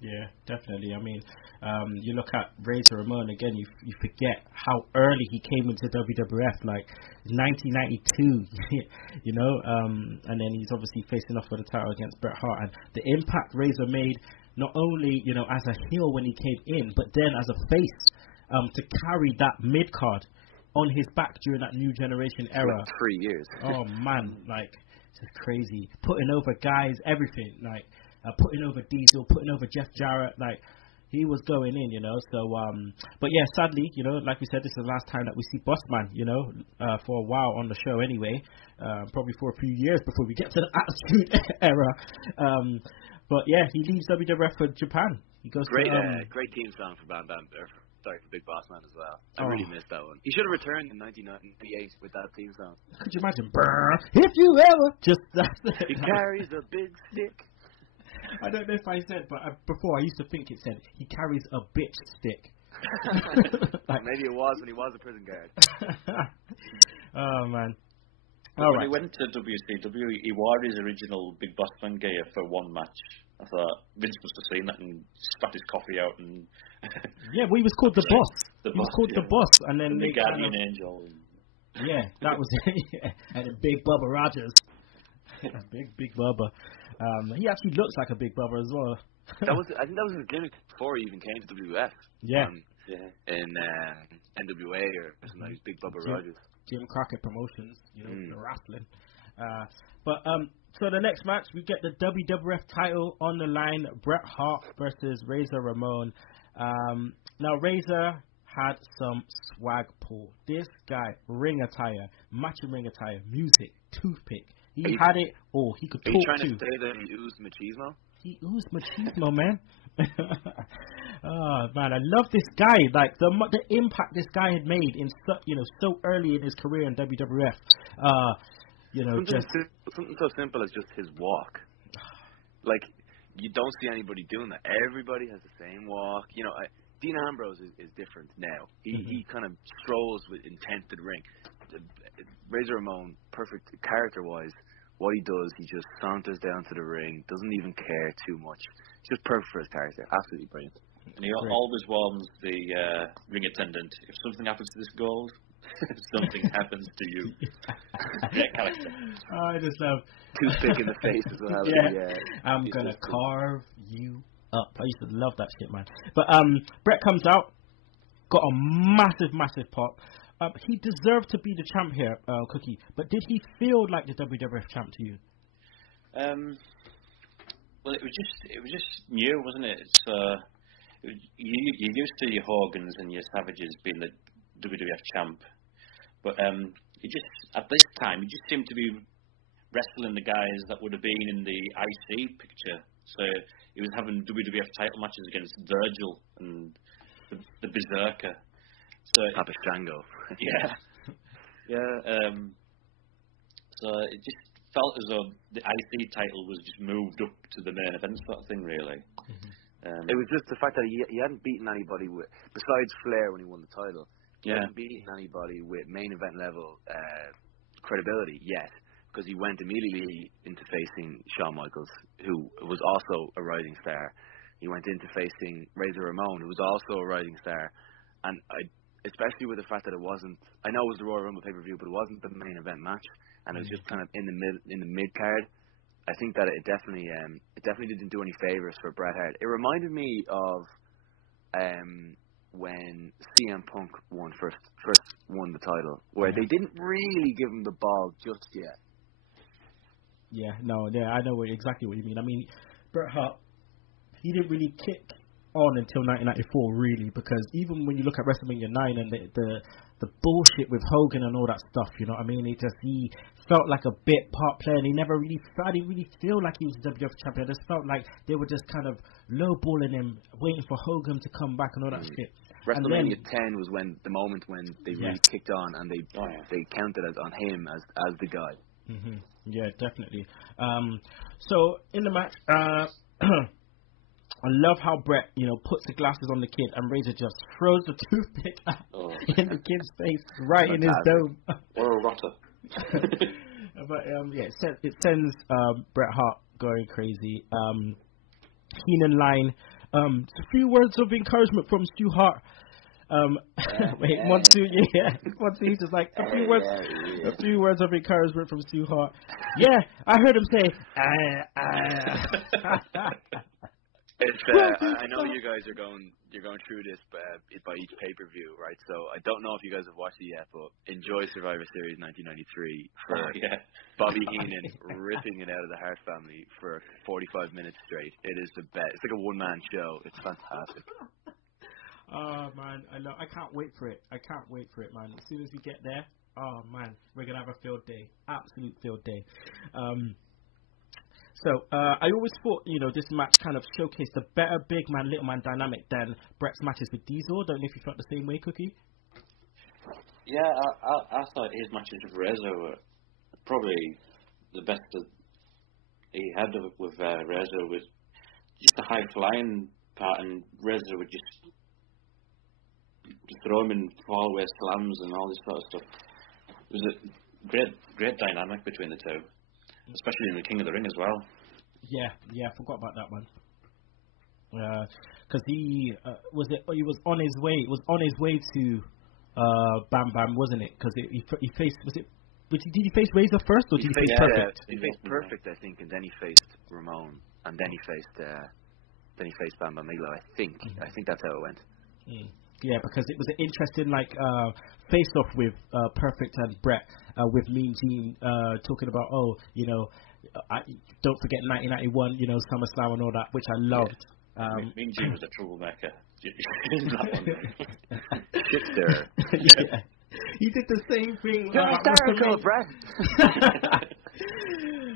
Yeah, definitely. I mean, you look at Razor Ramon again, you forget how early he came into WWF, like 1992, you know, and then he's obviously facing off for the title against Bret Hart, and the impact Razor made, not only, you know, as a heel when he came in, but then as a face, to carry that mid-card on his back during that New Generation era. Like 3 years. Oh, man, like, this is crazy. Putting over guys, everything, like, putting over Diesel, putting over Jeff Jarrett, like, he was going in, you know, so, but yeah, sadly, you know, like we said, this is the last time that we see Bossman, you know, for a while on the show anyway, probably for a few years before we get to the Attitude Era, but yeah, he leaves WWF for Japan. He goes great, to, great team song for Bam Bam, sorry, for Big Boss Man as well. I really missed that one. He should have returned in 1998 with that theme song. Could you imagine? If you ever just he carries a big stick. I don't know if I said, but before I used to think it said he carries a bitch stick. Like, maybe it was when he was a prison guard. Oh man. When he went to WCW, he wore his original Big Boss Man gear for one match. I thought Vince must have seen that and spat his coffee out and. Yeah, well, he was called the Boss. He was called the Boss, and then the Guardian Angel. Yeah, that was it. Yeah. And then Big Bubba Rogers. Big Bubba. He actually looks like a Big Bubba as well. I think that was his gimmick before he even came to WWF. Yeah. In NWA or something like Big Bubba Rogers. Jim Crockett Promotions, you know, the wrestling. So the next match, we get the WWF title on the line, Bret Hart versus Razor Ramon. Now, Razor had some swag pull. This guy, ring attire, matching ring attire, music, toothpick. He had it all. He could talk to. Are you trying to say that he oozed machismo? He oozed machismo, man. Oh man, I love this guy. Like the impact this guy had made in so early in his career in WWF. Something so simple as just his walk. Like you don't see anybody doing that. Everybody has the same walk. You know, Dean Ambrose is different now. He kind of strolls with intent to the ring. Razor Ramon, perfect character-wise. What he does, he just saunters down to the ring, doesn't even care too much. Just perfect for his character. Absolutely brilliant. And he always warns the ring attendant, if something happens to this gold, something happens to you. Great character. I just love... Toothpick in the face as well. Yeah. I'm going to carve you up. I used to love that shit, man. But Bret comes out, got a massive pop. He deserved to be the champ here, Cookie. But did he feel like the WWF champ to you? Well, it was just new, wasn't it? You're used to your Hogans and your Savages being the WWF champ, but he just at this time he just seemed to be wrestling the guys that would have been in the IC picture. So he was having WWF title matches against Virgil and the Berserker. So Papa Shango. So it just felt as though the IC title was just moved up to the main event sort of thing, really. It was just the fact that he hadn't beaten anybody besides Flair when he won the title. He hadn't beaten anybody with main event level credibility yet, because he went immediately into facing Shawn Michaels, who was also a rising star. He went into facing Razor Ramon, who was also a rising star, and especially with the fact that it wasn't, I know it was the Royal Rumble pay-per-view, but it wasn't the main event match, and it was just kind of in the mid card. I think that it definitely didn't do any favors for Bret Hart. It reminded me of when CM Punk first won the title, where they didn't really give him the ball just yet. I know exactly what you mean. I mean, Bret Hart, he didn't really kick on until 1994, really, because even when you look at WrestleMania 9 and the bullshit with Hogan and all that stuff, you know what I mean? He felt like a bit part player, and I didn't really feel like he was the WWF champion. I just felt like they were just kind of lowballing him, waiting for Hogan to come back and all that shit. WrestleMania 10 was the moment when they really kicked on, and they counted on him as the guy. Mm-hmm. Yeah, definitely. So in the match, I love how Bret, puts the glasses on the kid, and Razor just throws the toothpick in the kid's face, right in his dome. Or a rotter. But it sends Bret Hart going crazy. Heenan line. A few words of encouragement from Stu Hart. Monsoon, he's just like a few words of encouragement from Stu Hart. Yeah, I heard him say, I know you guys you're going through this by each pay-per-view, right? So I don't know if you guys have watched it yet, but enjoy Survivor Series 1993 for Bobby Heenan ripping it out of the Hart family for 45 minutes straight. It is the best. It's like a one-man show. It's fantastic. Oh man, I can't wait for it. Man. As soon as we get there, oh man, we're gonna have a field day, absolute field day. So I always thought, this match kind of showcased the better big man, little man dynamic than Bret's matches with Diesel. Don't know if you felt the same way, Cookie. Yeah, I thought his matches with Razor were probably the best that he had with Razor, was just the high flying part, and Razor would just throw him in fallaway slams and all this sort of stuff. It was a great dynamic between the two, especially in the King of the Ring as well. Yeah, I forgot about that one. Because he was on his way. It was on his way to Bam Bam, wasn't it? Because he faced, did he face Razor first, or did he face Perfect? He faced Perfect, I think, and then he faced Ramon, and then he faced Bam Bam Bigelow. I think that's how it went. Yeah, because it was an interesting face-off with Perfect and Bret, with Mean Gene talking about, don't forget 1991, SummerSlam and all that, which I loved. Mean Gene was a troublemaker. Yeah. He did the same thing. You're hysterical, Bret.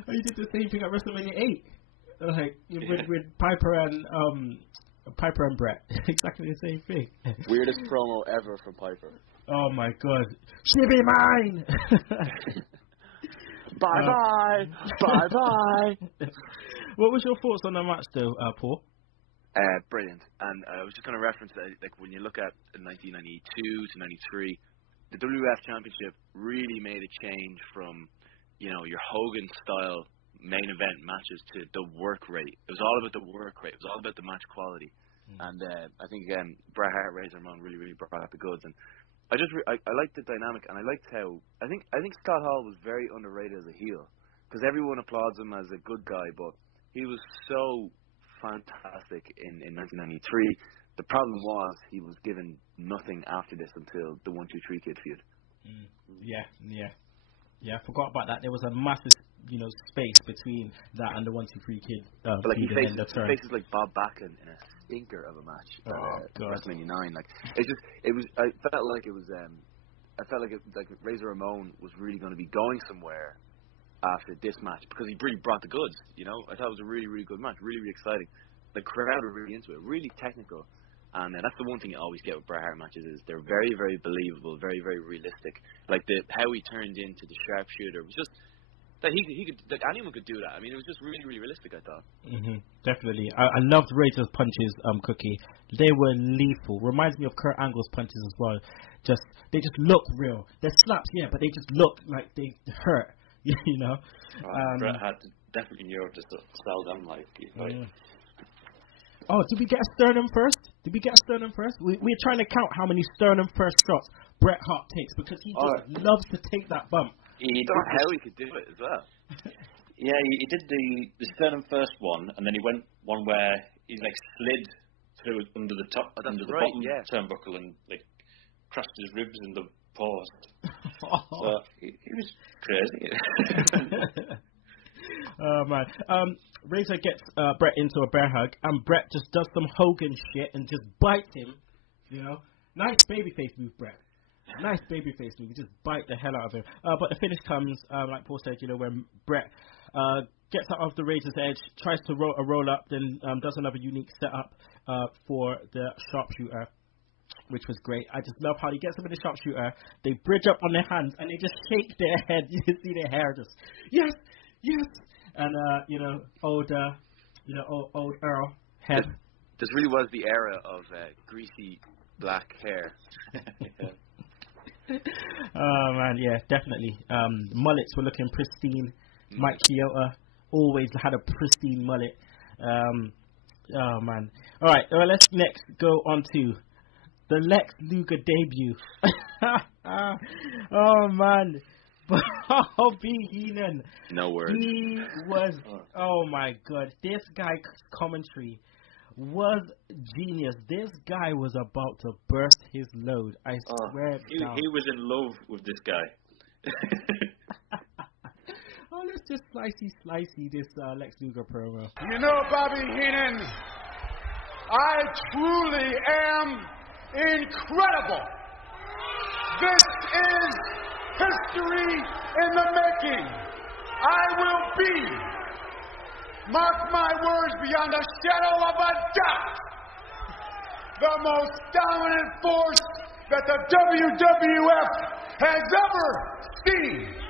He did the same thing at WrestleMania 8, with Piper and Bret. Exactly the same thing. Weirdest promo ever from Piper. Oh my god. She be mine! Bye. What was your thoughts on the match though, Paul? Brilliant. And I was just going to reference that, when you look at 1992 to 93, the WWF Championship really made a change from, your Hogan style main event matches to the work rate. It was all about the work rate. It was all about the match quality. And I think, again, Bret Hart, Razor Ramon really brought out the goods. And I liked the dynamic, and I liked how I think Scott Hall was very underrated as a heel, because everyone applauds him as a good guy, but he was so fantastic in 1993. The problem was he was given nothing after this until the 1-2-3 Kid feud. Yeah, I forgot about that. There was a massive, space between that and the 1-2-3 Kid. But he faces like Bob Backlund in a stinker of a match at WrestleMania 9. I felt like Razor Ramon was really going to be going somewhere after this match, because he really brought the goods. I thought it was a really, really good match, really, really exciting. The crowd were really into it, really technical. And that's the one thing you always get with Bret Hart matches, is they're very, very believable, very, very realistic. Like how he turned into the sharpshooter was just that he could, anyone could do that. I mean, it was just really, really realistic, I thought. Definitely. I loved Razor's punches, Cookie. They were lethal. Reminds me of Kurt Angle's punches as well. They just look real. They're slaps, yeah, but they just look like they hurt. Bret Hart definitely knew how to sell them Oh, did we get a sternum first? We're trying to count how many sternum first shots Bret Hart takes, because he just loves to take that bump. I don't know how he could do it as well. Yeah, he did the sternum first one, and then he went one where he slid through under the bottom turnbuckle and crushed his ribs in the post. So he was crazy. Oh man. Razor gets Brett into a bear hug, and Brett just does some Hogan shit and just bites him. You know, nice babyface move, Brett. Nice babyface move. You just bite the hell out of him. But the finish comes, like Paul said, you know, when Brett gets out of the Razor's edge, tries to roll up, then does another unique setup for the sharpshooter, which was great. I just love how he gets him in the sharpshooter. They bridge up on their hands and they just shake their head. You can see their hair just yes. And you know, old Earl head. This really was the era of greasy black hair. Oh man, yeah, definitely. Mullets were looking pristine. Mike Chioda always had a pristine mullet. Oh man. All right, let's next go on to the Lex Luger debut. Oh man, Bobby Heenan. No words. He was. Oh my god, this guy's commentary was genius. This guy was about to burst his load. I swear. He was in love with this guy. Let's just slicey this Lex Luger promo. You know, Bobby Heenan, I truly am incredible. This is history in the making. I will be, mark my words beyond a shadow of a doubt, the most dominant force that the WWF has ever seen.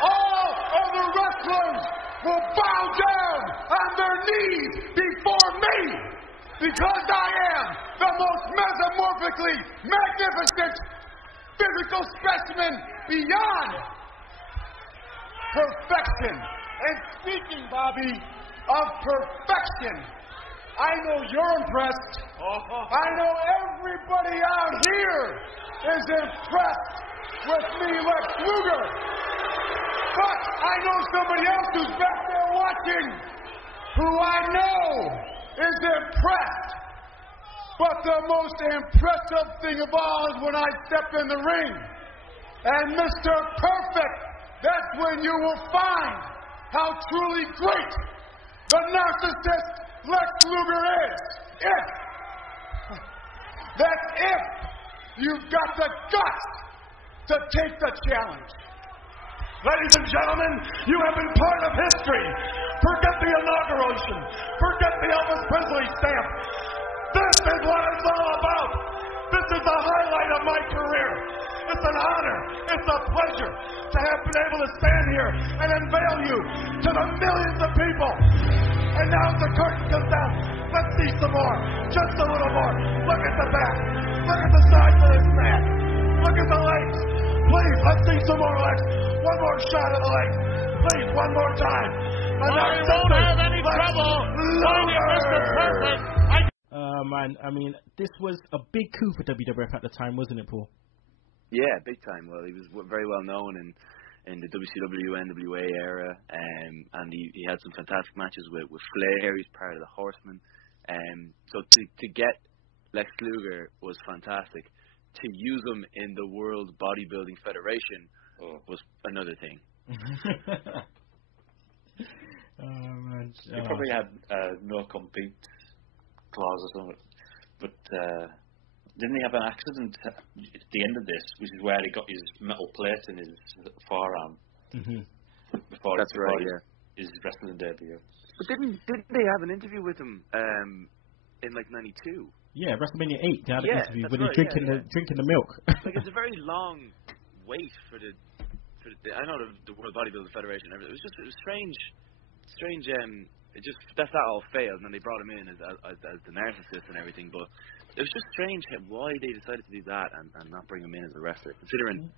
All of the wrestlers will bow down on their knees before me because I am the most metamorphically magnificent physical specimen beyond perfection. And speaking, Bobby, of perfection, I know you're impressed. I know everybody out here is impressed with me, Lex Luger. But I know somebody else who's back there watching who I know is impressed. But the most impressive thing of all is when I step in the ring. And Mr. Perfect, that's when you will find how truly great the narcissist Lex Luger is. If you've got the guts to take the challenge. Ladies and gentlemen, you have been part of history. Forget the inauguration. Forget the Elvis Presley stamp. This is what it's all about. This is the highlight of my career. It's an honor. It's a pleasure to have been able to stand here and unveil you to the millions of people. And now the curtain comes down. Let's see some more. Just a little more. Look at the back. Look at the size of this man. Look at the legs. Please, let's see some more legs. One more shot of the legs. Please, one more time. You won't have any trouble finding Mr. Perfect. Man, I mean, this was a big coup for WWF at the time, wasn't it, Paul? Yeah, big time. Well, he was very well known in the WCW, NWA era, and he had some fantastic matches with Flair. He's part of the Horsemen. So to get Lex Luger was fantastic. To use him in the World Bodybuilding Federation was another thing. Man. He probably had no compete clause or something, but didn't he have an accident at the end of this, which is where he got his metal plate in his forearm before his wrestling debut. But didn't they have an interview with him in like '92? Yeah, WrestleMania 8. They had an interview when he's drinking the milk. Like it's a very long wait for the I know the World Bodybuilding Federation. It was strange. That all failed, and then they brought him in as the narcissist and everything. But it was just strange why they decided to do that and not bring him in as a wrestler, considering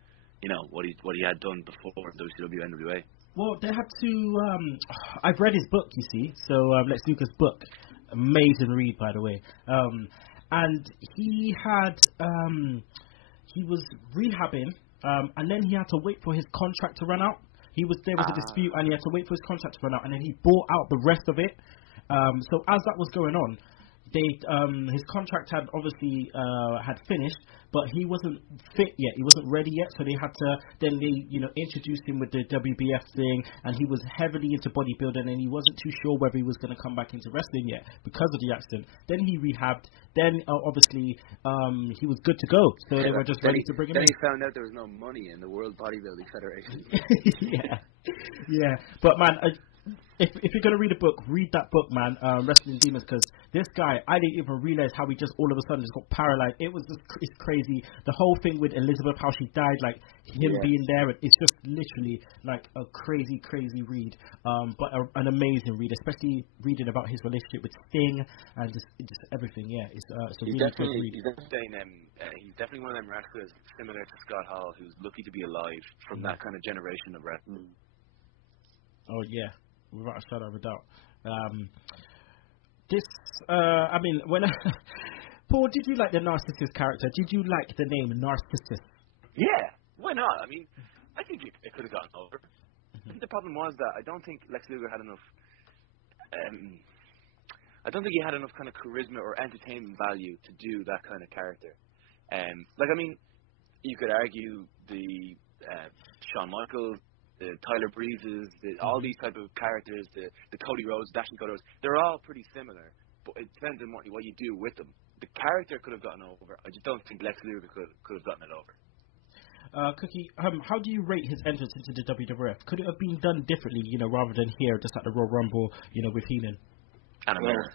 what he had done before WCW, NWA. Well, they had to. I've read his book, you see. So Lex Luger's book, amazing read, by the way. And he had he was rehabbing, and then he had to wait for his contract to run out. There was a dispute, and he had to wait for his contract to run out, and then he bought out the rest of it. So as that was going on, his contract had obviously had finished, but he wasn't fit yet. He wasn't ready yet, so they had to. Then they, introduced him with the WBF thing, and he was heavily into bodybuilding, and he wasn't too sure whether he was going to come back into wrestling yet because of the accident. Then he rehabbed. Then obviously he was good to go, so they were just ready to bring him in. Then he found out there was no money in the World Bodybuilding Federation. yeah. But man, if you're gonna read a book, read that book, man. Wrestling Demons, because this guy, I didn't even realize how he just all of a sudden just got paralyzed. It's crazy. The whole thing with Elizabeth, how she died, like him being there, it's just literally like a crazy read. But an amazing read, especially reading about his relationship with Sting and just everything. Yeah, it's a really good read. He's definitely one of them wrestlers similar to Scott Hall, who's lucky to be alive from that kind of generation of wrestling. Oh yeah, without a shadow of a doubt. When Paul, did you like the Narcissus character? Did you like the name Narcissus? Yeah, why not? I mean, I think it could have gotten over. I think the problem was that I don't think Lex Luger had enough. I don't think he had enough kind of charisma or entertainment value to do that kind of character. You could argue the Shawn Michaels, the Tyler Breezes, all these type of characters, the Cody Rhodes, Dashing Cody Rhodes, they're all pretty similar, but it depends on what you do with them. The character could have gotten over. I just don't think Lex Luger could have gotten it over. Cookie, how do you rate his entrance into the WWF? Could it have been done differently, rather than here, just at the Royal Rumble, with Heenan? And America.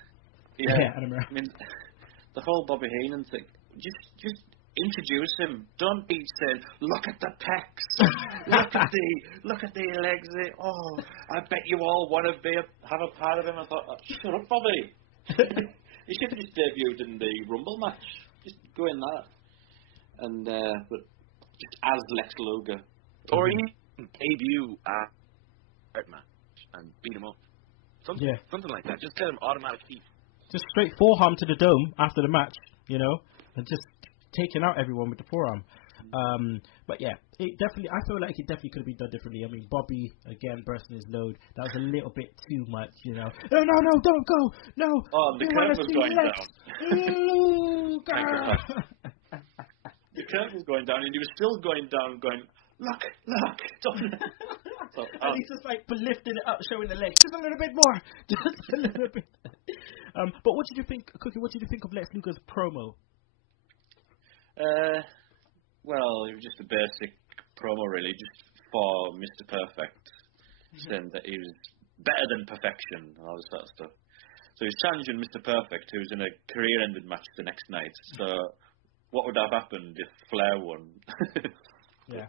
Yeah, and America. I mean, the whole Bobby Heenan thing, just introduce him. Don't be saying, look at the pecs, look at the legs. I bet you all want to have a part of him. I thought, shut up, Bobby. He should have just debuted in the Rumble match. Just go in that, and but just as Lex Luger, or even debut at a match and beat him up. Something like that. Just get him automatic heat. Just straight forearm to the dome after the match, and just taking out everyone with the forearm. But yeah, I feel like it definitely could have been done differently. I mean, Bobby again bursting his load. That was a little bit too much, No, don't go. No. Oh, the curve was going down. The curve was going down, and he was still going down, going, look, don't. And he's just like lifting it up, showing the legs. Just a little bit more. Just a little bit. But what did you think, Cookie? What did you think of Lex Luger's promo? Well, it was just a basic promo, really, just for Mr. Perfect, saying that he was better than perfection and all this sort of stuff. So he was challenging Mr. Perfect, who was in a career-ending match the next night. So what would have happened if Flair won? Yeah.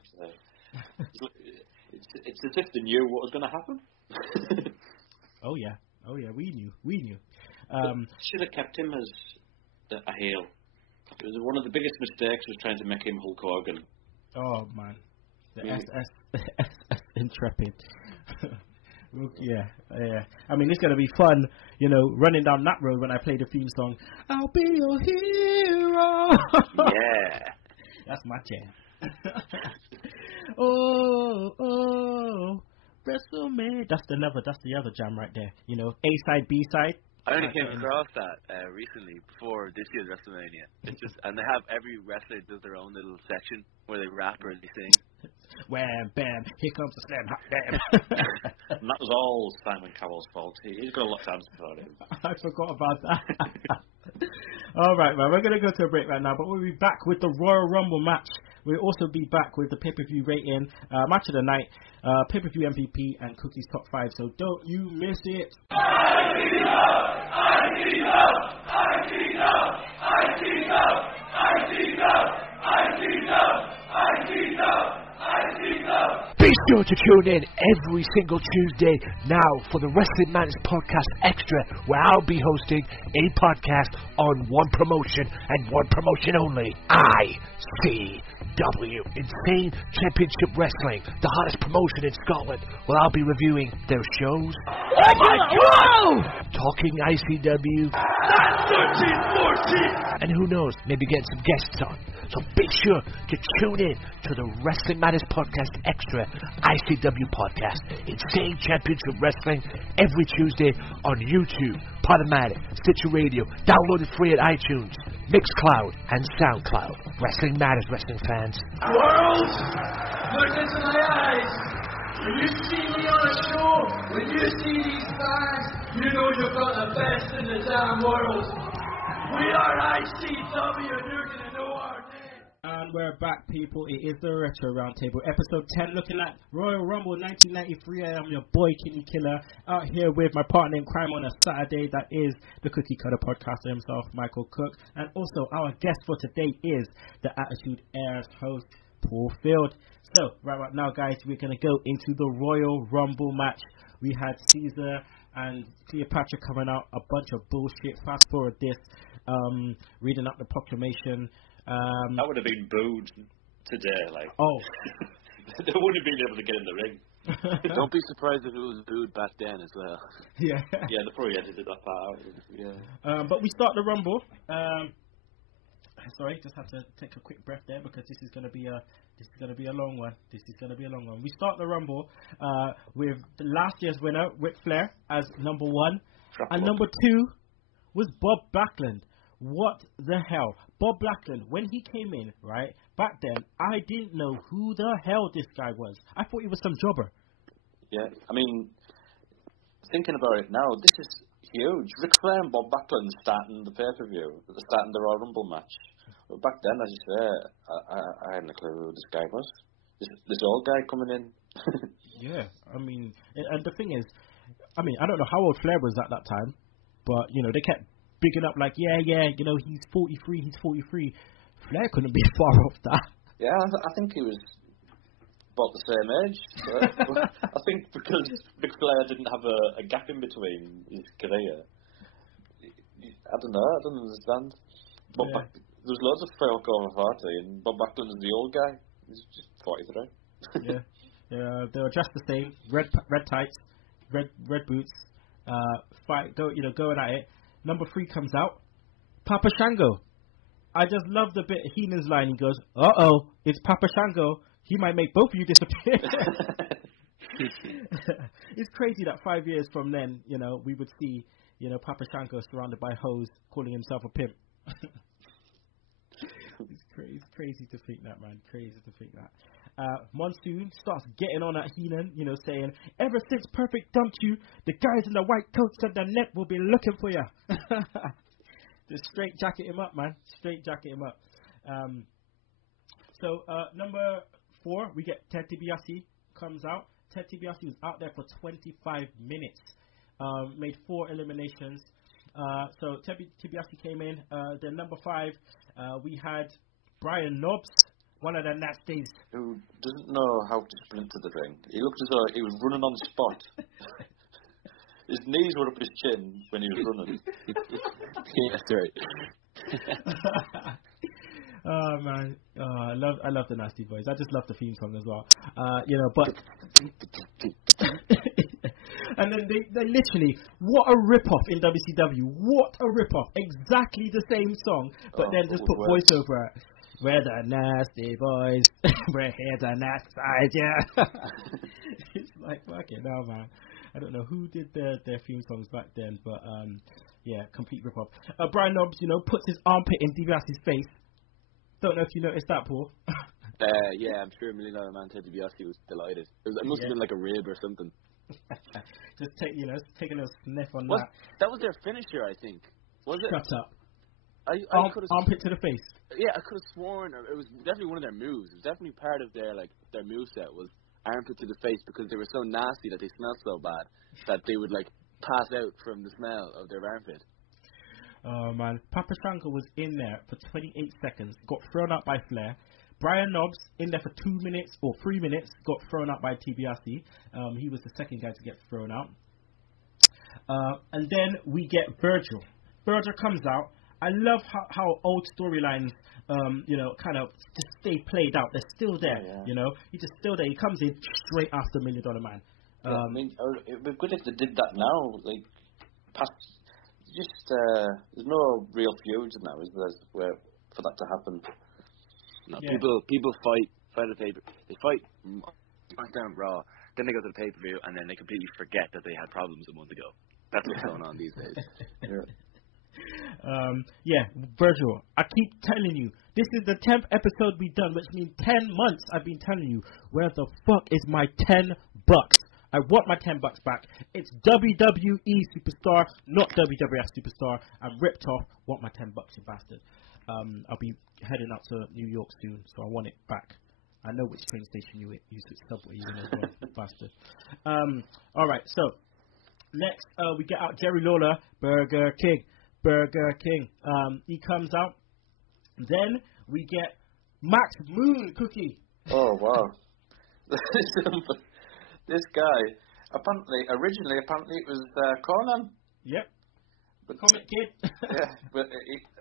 It's as if they knew what was going to happen. Oh yeah, we knew. Should have kept him as a heel. It was one of the biggest mistakes was trying to make him Hulk Hogan. Oh man, the SS Intrepid. Yeah. I mean, it's gonna be fun, running down that road when I play the theme song. I'll be your hero. Yeah, that's my jam. oh, WrestleMania. That's the other jam right there. A side, B side. I only came across that recently before this year's WrestleMania. It's just, and they have every wrestler does their own little section where they rap or they sing. Wham, bam, here comes the slam, hot damn. And that was all Simon Cowell's fault. He's got a lot of time for it. I forgot about that. All right, man, we're going to go to a break right now, but we'll be back with the Royal Rumble match. We'll also be back with the pay-per-view rating, match of the night, pay-per-view MVP, and Cookie's top 5, so don't you miss it. Be sure to tune in every single Tuesday now for the Wrestling Madness Podcast Extra, where I'll be hosting a podcast on one promotion and one promotion only. ICW, Insane Championship Wrestling, the hottest promotion in Scotland. Well, I'll be reviewing their shows. Oh my God! Talking ICW. That's 13-14! And who knows, maybe getting some guests on. So be sure to tune in to the Wrestling Madness Podcast Extra ICW podcast, Insane Championship Wrestling, every Tuesday on YouTube, Podomatic, Stitcher Radio, downloaded free at iTunes, Mixcloud, and SoundCloud. Wrestling matters, wrestling fans. World, look into my eyes. When you see me on a show, when you see these fans, you know you've got the best in the damn world. We are ICW, and you're going to know our name. And we're back, people. It is the Retro Roundtable, episode 10, looking at Royal Rumble 1993. I am your boy, Kinny Killa, out here with my partner in crime on a Saturday. That is the Cookie Cutter podcaster himself, Michael Cook. And also, our guest for today is the Attitude Airs host, Paul Field. So, right now, guys, we're going to go into the Royal Rumble match. We had Caesar and Cleopatra coming out, a bunch of bullshit. Fast forward this, reading up the proclamation. That would have been booed today, like. Oh. They wouldn't have been able to get in the ring. Don't be surprised if it was booed back then as well. Yeah. Yeah, they probably edited that part out. Yeah. But we start the Rumble. Sorry, just have to take a quick breath there because this is going to be a long one. We start the Rumble with the last year's winner, Ric Flair, as number 1, and number 2 was Bob Backlund. What the hell? Bob Backlund, when he came in, right, back then, I didn't know who the hell this guy was. I thought he was some jobber. Yeah, I mean, thinking about it now, this is huge. Ric Flair and Bob Backlund starting the pay-per-view, starting the Royal Rumble match. But back then, as you say, I hadn't a clue who this guy was. This old guy coming in. Yeah, I mean, and the thing is, I mean, I don't know how old Flair was at that time, but, you know, they kept bigging up like, yeah, you know, he's 43. Flair couldn't be far off that. Yeah, I think he was about the same age. So I think because Ric Flair didn't have a gap in between his career, I don't understand. But there's loads of folk over 40, and Bob Backlund is the old guy. He's just 43. Yeah, they were dressed the same, red tights, red boots, going at it. Number 3 comes out, Papa Shango. I just love the bit Heenan's line. He goes, "Uh-oh, it's Papa Shango. He might make both of you disappear." It's crazy that 5 years from then, you know, we would see, you know, Papa Shango surrounded by hoes, calling himself a pimp. It's crazy to think that, man. Crazy to think that. Monsoon starts getting on at Heenan, you know, saying, "Ever since Perfect dumped you, the guys in the white coats and the net will be looking for you." Just straight jacket him up, man. Straight jacket him up. So number 4, we get Ted DiBiase comes out. Ted DiBiase was out there for 25 minutes. Made 4 eliminations. So Ted DiBiase came in. Then number 5, we had Brian Knobbs, one of the nasties. Who doesn't know how to sprint to the ring. He looked as though he was running on the spot. His knees were up his chin when he was running. Yeah, that's right. Oh man, I love the Nasty Boys. I just love the theme song as well. You know, but and then they literally, what a rip-off in WCW. What a rip-off. Exactly the same song, but then just put voice over it. We're the Nasty Boys. We're here the nasty side, yeah. It's like, fucking hell, man. I don't know who did their theme songs back then, but yeah, complete rip-off. Brian Knobbs, you know, puts his armpit in DiBiase's face. Don't know if you noticed that, Paul. Yeah, I'm sure $1 Million Man Ted DiBiase was delighted. It must have been like a rib or something. Just take a little sniff on that. That was their finisher, I think. Was it? Shut up. Armpit to the face. Yeah, I could have sworn it was definitely one of their moves. It was definitely part of their moveset was armpit to the face because they were so nasty that they smelled so bad that they would like pass out from the smell of their armpit. Oh man, Papa Shango was in there for 28 seconds, got thrown out by Flair. Brian Knobbs in there for 2 minutes or 3 minutes, got thrown out by DiBiase. He was the second guy to get thrown out. And then we get Virgil. Virgil comes out. I love how old storylines, you know, kind of just stay played out. They're still there, you know. He's just still there. He comes in straight after $1 Million Man. I mean, it would be good if they did that now. Like, there's no real feuds now, is there, for that to happen? No, people fight a paper. They fight SmackDown, Raw. Then they go to the pay-per-view, and then they completely forget that they had problems a month ago. That's what's going on these days. Virgil, I keep telling you, this is the 10th episode we've done, which means 10 months I've been telling you, where the fuck is my $10? I want my $10 back. It's WWE Superstar, not WWF Superstar. I'm ripped off. Want my $10, you bastard. I'll be heading out to New York soon, so I want it back. I know which train station you use, which subway you in as well, bastard. Alright, so next we get out Jerry Lawler, Burger King. He comes out. Then we get Max Moon Cookie. Oh wow. This guy, originally it was Conan. Yep. The Comic Kid. Yeah, but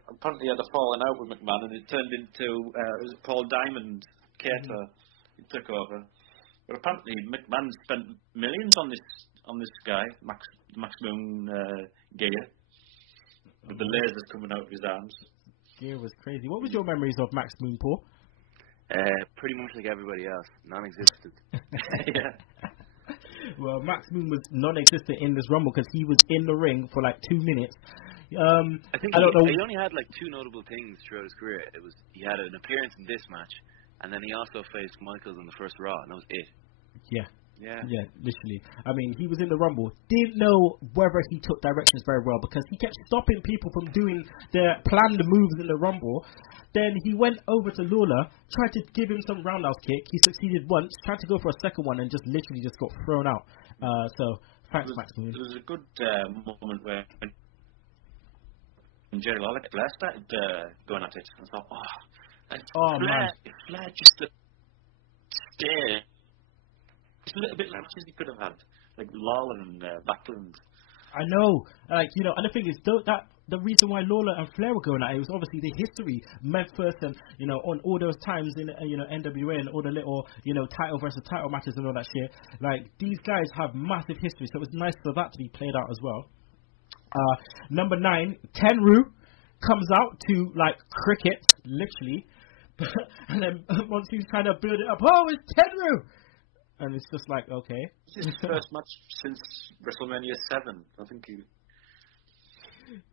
apparently he had a falling out with McMahon, and it turned into it was Paul Diamond Cater. He took over. But apparently McMahon spent millions on this guy, Max Moon gear, with the lasers coming out of his arms. Gear was crazy. What was your memories of Max Moon, Paul? Pretty much like everybody else, non-existent. Yeah. Well, Max Moon was non-existent in this Rumble because he was in the ring for like 2 minutes. I think I don't know. He only had like 2 notable things throughout his career. He had an appearance in this match, and then he also faced Michaels in the first Raw, and that was it. Yeah. Yeah, literally. I mean, he was in the Rumble. Didn't know whether he took directions very well because he kept stopping people from doing their planned moves in the Rumble. Then he went over to Lawler, tried to give him some roundhouse kick. He succeeded once, tried to go for a second one, and just literally just got thrown out. So, thanks, Max Moon. There was a good moment where Jerry Lawler started going at it. I thought, Flair just stayed. It's a little bit like matches he could have had, like Lawler and Backlund. I know, and the thing is, the reason why Lawler and Flair were going at it was obviously the history, Memphis, and on all those times in NWA and all the little title versus title matches and all that shit. Like these guys have massive history, so it was nice for that to be played out as well. Number 9, Tenryu comes out to like cricket, literally, and then once he's trying to build it up, it's Tenryu. And it's just like, okay. This is his first match since WrestleMania 7. I think he...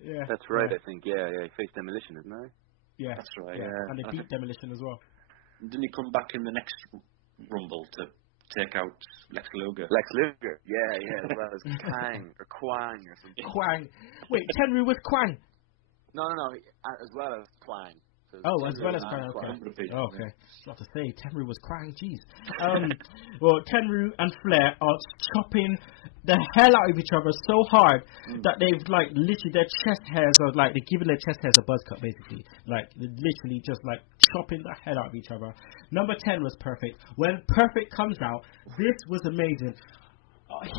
Yeah. That's right, I think. Yeah, he faced Demolition, isn't he? Yeah. That's right, yeah. And they beat Demolition as well. Didn't he come back in the next Rumble to take out Lex Luger? Yeah, as well as Kang or Kwang or something. Kwang. Wait, Tenryu was Kwang? No, as well as Kwang. So as well as Kwang, okay. Oh, okay. Not to say, Tenryu was Kwang, jeez. Well, Tenryu and Flair are chopping the hell out of each other so hard that they've like literally their chest hairs are like they're giving their chest hairs a buzz cut basically. Like literally just like chopping the hell out of each other. Number 10 was Perfect. When Perfect comes out, this was amazing.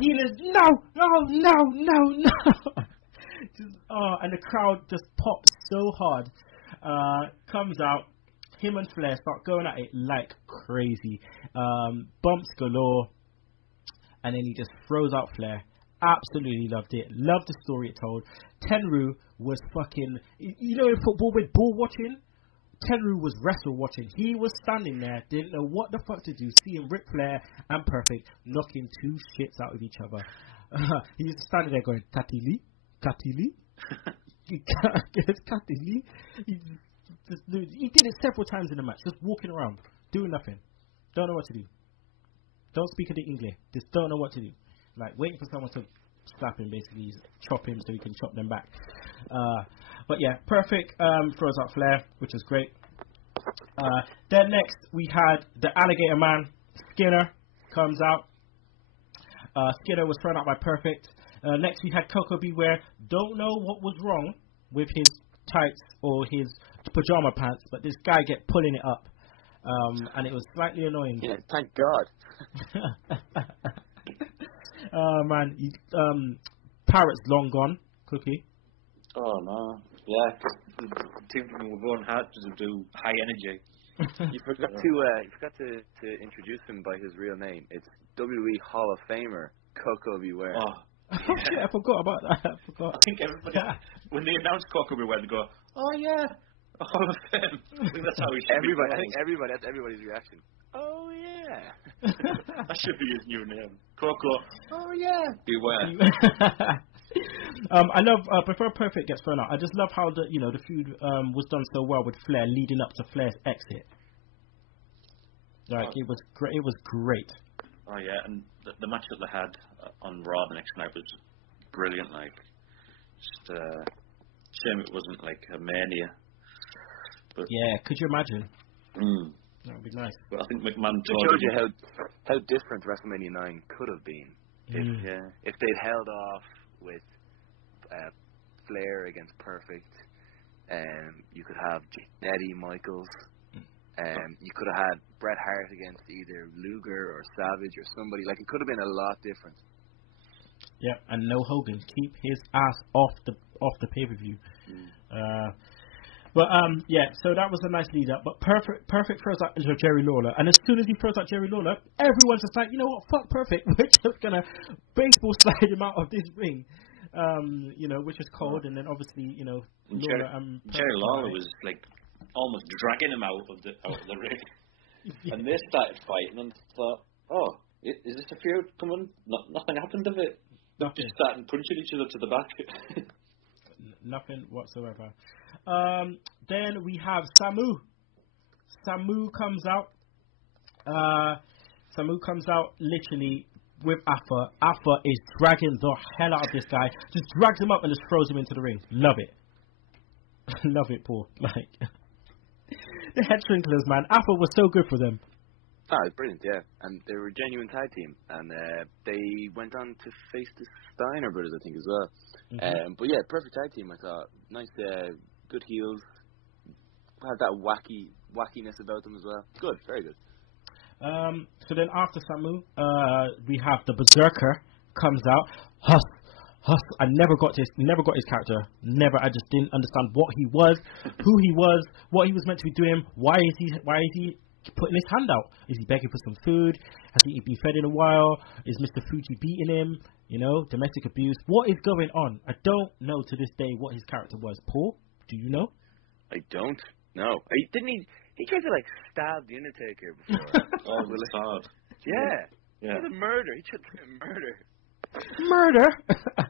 Healers, no. Just, and the crowd just pops so hard. Comes out, him and Flair start going at it like crazy. Bumps galore, and then he just throws out Flair. Absolutely loved it. Loved the story it told. Tenryu was fucking, in football with ball watching, Tenryu was wrestle watching. He was standing there, didn't know what the fuck to do, seeing Ric Flair and Perfect knocking 2 shits out of each other. He was standing there going, Katili. He did it several times in the match, just walking around, doing nothing, don't know what to do, don't speak any English, just don't know what to do, like waiting for someone to slap him, basically chop him so he can chop them back. But yeah, Perfect throws out Flair, which was great. Then next we had the Alligator Man, Skinner comes out. Skinner was thrown out by Perfect. Next we had Coco Beware. Don't know what was wrong with his tights or his pajama pants, but this guy kept pulling it up, and it was slightly annoying. Yeah, thank God. Man, Parrot's long gone. Cookie. Oh no, yeah, the team from Laverne Hart doesn't do high energy. You forgot to introduce him by his real name. It's WWE Hall of Famer Coco Beware. Oh shit, I forgot about that. I think everybody, when they announced Coco Beware, they go, oh yeah, All of them. I think that's how we should Everybody. be. I think everybody. That's everybody's reaction. Oh yeah. That should be his new name. Coco. Oh yeah. Beware. I love before Perfect gets thrown out. I just love how the feud was done so well with Flair leading up to Flair's exit. Like it was great. It was great. Oh yeah, and the match that they had on Raw the next night was brilliant. Like, just shame it wasn't like a Mania. But yeah, could you imagine? That would be nice. But I think McMahon It showed you how different WrestleMania 9 could have been if they'd held off with Flair against Perfect. You could have Eddie Michaels. You could have had Bret Hart against either Luger or Savage or somebody. Like, it could have been a lot different. Yeah, and no Hogan. Keep his ass off the pay-per-view. But yeah, so that was a nice lead up. But Perfect throws out into Jerry Lawler, and as soon as he throws out Jerry Lawler, everyone's just like, you know what, fuck Perfect. We're just gonna baseball slide him out of this ring. Which is cold, and then obviously, Lawler and Jerry Lawler was like almost dragging him out of the ring, and they started fighting, and thought, oh, is this a feud coming? Nothing happened of it. Nothing. Just starting punching each other to the back. Nothing whatsoever. Then we have Samu. Samu comes out. Literally with Afa. Afa is dragging the hell out of this guy. Just drags him up and just throws him into the ring. Love it. Love it, Paul. Like the head shrinklers, man. Afa was so good for them. Oh, it's brilliant, yeah. And they were a genuine tag team. And they went on to face the Steiner brothers, I think, as well. But yeah, perfect tag team, I thought. Nice, good heels. Had that wackiness about them as well. Good, very good. So then after Samu, we have the Berserker comes out. Huss. I never got his character. Never. I just didn't understand what he was, who he was, what he was meant to be doing. Why is he putting his hand out? Is he begging for some food? Has he been fed in a while? Is Mr. Fuji beating him? Domestic abuse. What is going on? I don't know to this day what his character was. Paul, do you know? I don't know. He tried to stab the Undertaker before. Oh, it was sad. Yeah. It was a murder. He tried to commit Murder.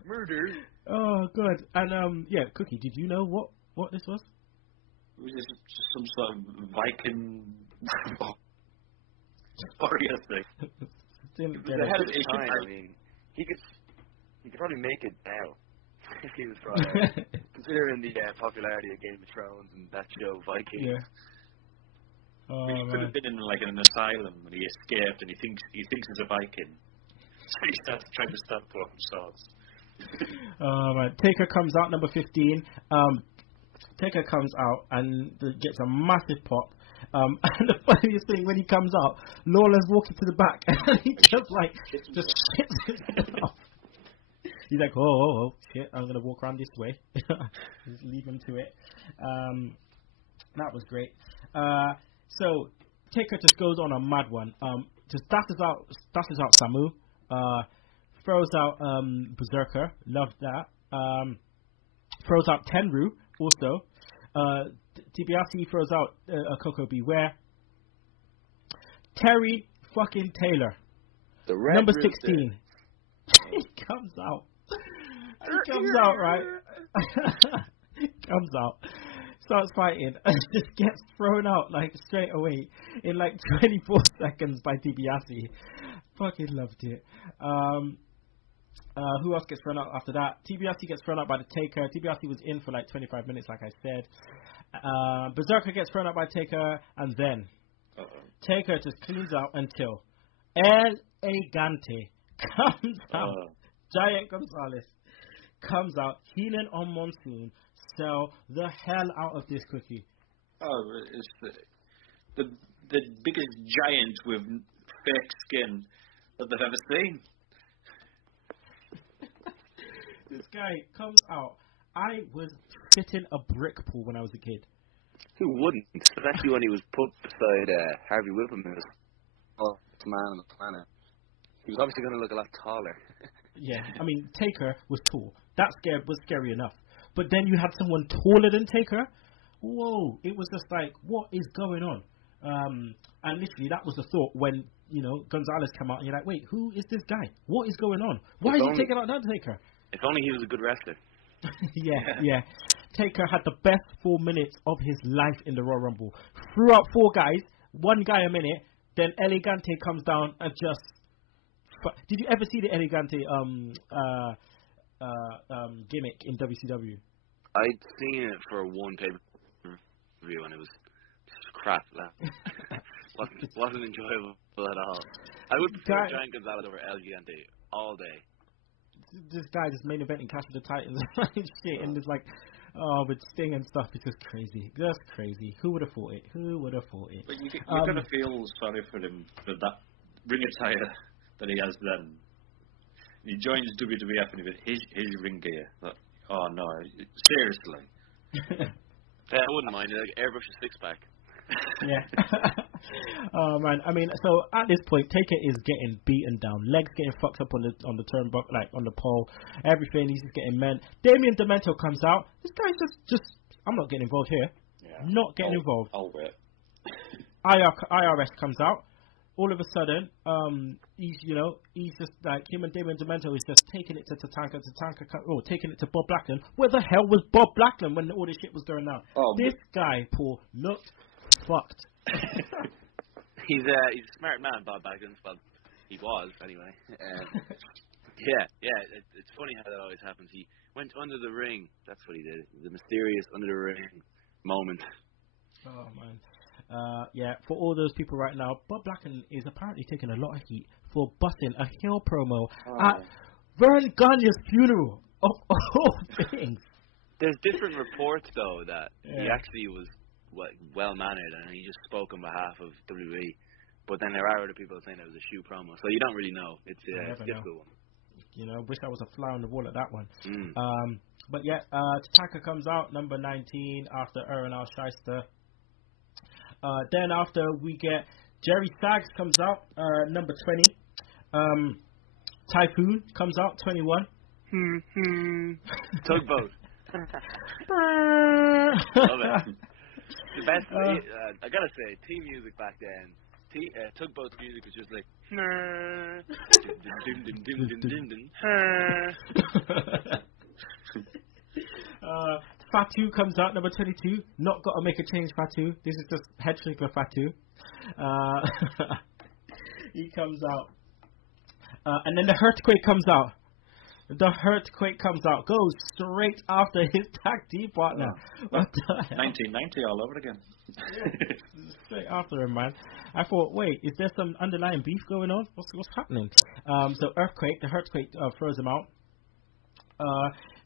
Murder. Oh, good. And Cookie, did you know what this was? It was just some sort of Viking warrior thing. The head of his time. I mean, he could probably make it now if he was brought out. Considering the popularity of Game of Thrones and that show Vikings. Yeah. Oh, he could have been in an asylum and he escaped, and he thinks he's a Viking. So he starts trying to stop throwing swords. Man. Taker comes out, number 15. Taker comes out and gets a massive pop. And the funniest thing, when he comes out, Lawler's walking to the back and he just shits his head off. He's like, oh, shit, I'm going to walk around this way. Just leave him to it. That was great. So Taker just goes on a mad one. Just dashes out Samu. Throws out Berserker. Loved that. Throws out Tenru also. DiBiase throws out Coco Beware. Terry fucking Taylor. The red number 16. He comes out. Right? He comes out. Starts fighting and just gets thrown out straight away in 24 seconds by DiBiase. Fucking loved it. Who else gets thrown out after that? DiBiase gets thrown out by the Taker. DiBiase was in for 25 minutes, like I said. Berserker gets thrown out by Taker, and then Taker just cleans out until El Gigante comes out. Giant Gonzalez comes out. Heenan on Monsoon. Sell the hell out of this, Cookie. Oh, it's the biggest giant with fake skin that they've ever seen. This guy comes out. I was spitting a brick pool when I was a kid. Who wouldn't? Especially when he was put beside Harvey Whippleman, the tallest man on the planet. He was obviously going to look a lot taller. Yeah, I mean, Taker was tall. That was scary enough. But then you had someone taller than Taker. whoa! It was just like, what is going on? And literally, that was the thought when Gonzalez came out, and you're like, wait, who is this guy? What is going on? Why is he taking out Undertaker? If only he was a good wrestler. Yeah. Taker had the best 4 minutes of his life in the Royal Rumble. Threw out 4 guys, 1 guy a minute. Then Elegante comes down and just. Did you ever see the Elegante gimmick in WCW? I'd seen it for one pay-per-view and it was just crap. wasn't enjoyable at all. I would prefer Giant Gonzalez over El Gigante all day. This guy just main eventing Clash of the Titans and shit, and it's like, with Sting and stuff, it's just crazy. Just crazy. Who would have thought it? But you kind of feel sorry for him for that ring attire that he has then. He joins WWF and his ring gear. Like, oh no, seriously. Yeah, I wouldn't mind it. Like airbrush a 6-pack. Yeah. Oh man, I mean, so at this point, Taker is getting beaten down, legs getting fucked up on the turnbuckle, like on the pole, everything. He's just getting meant. Damien Demento comes out. This guy's just I'm not getting involved here. Yeah. Not getting involved. I'll wait. IRS comes out. All of a sudden, he's just like him and Damien Demento is just taking it to Tatanka, taking it to Bob Backlund. Where the hell was Bob Backlund when all this shit was going on? This guy, Paul, looked fucked. He's a smart man, Bob Backlund. Well, he was anyway. It's funny how that always happens. He went under the ring. That's what he did. The mysterious under the ring moment. Oh man. For all those people right now, Bob Backlund is apparently taking a lot of heat for busting a heel promo at Vern Gagne's funeral, of all things. There's different reports, though, that he actually was well-mannered and he just spoke on behalf of WWE. But then there are other people saying it was a shoe promo, so you don't really know. It's a difficult one. Wish I was a fly on the wall at that one. But Tatanka comes out, number 19, after Aaron Al Shyster. Then after we get Jerry Sags comes out, number 20. Typhoon comes out, 21. Tugboat. Love it. The best. I gotta say, team music back then. Tugboat's music was just like. Fatu comes out, number 22. Not got to make a change, Fatu. This is just head trick for Fatu. He comes out. And then the Earthquake comes out. The Earthquake comes out. Goes straight after his tag team partner. What the hell? 1990 all over again. Straight after him, man. I thought, wait, is there some underlying beef going on? What's happening? So the Earthquake throws him out.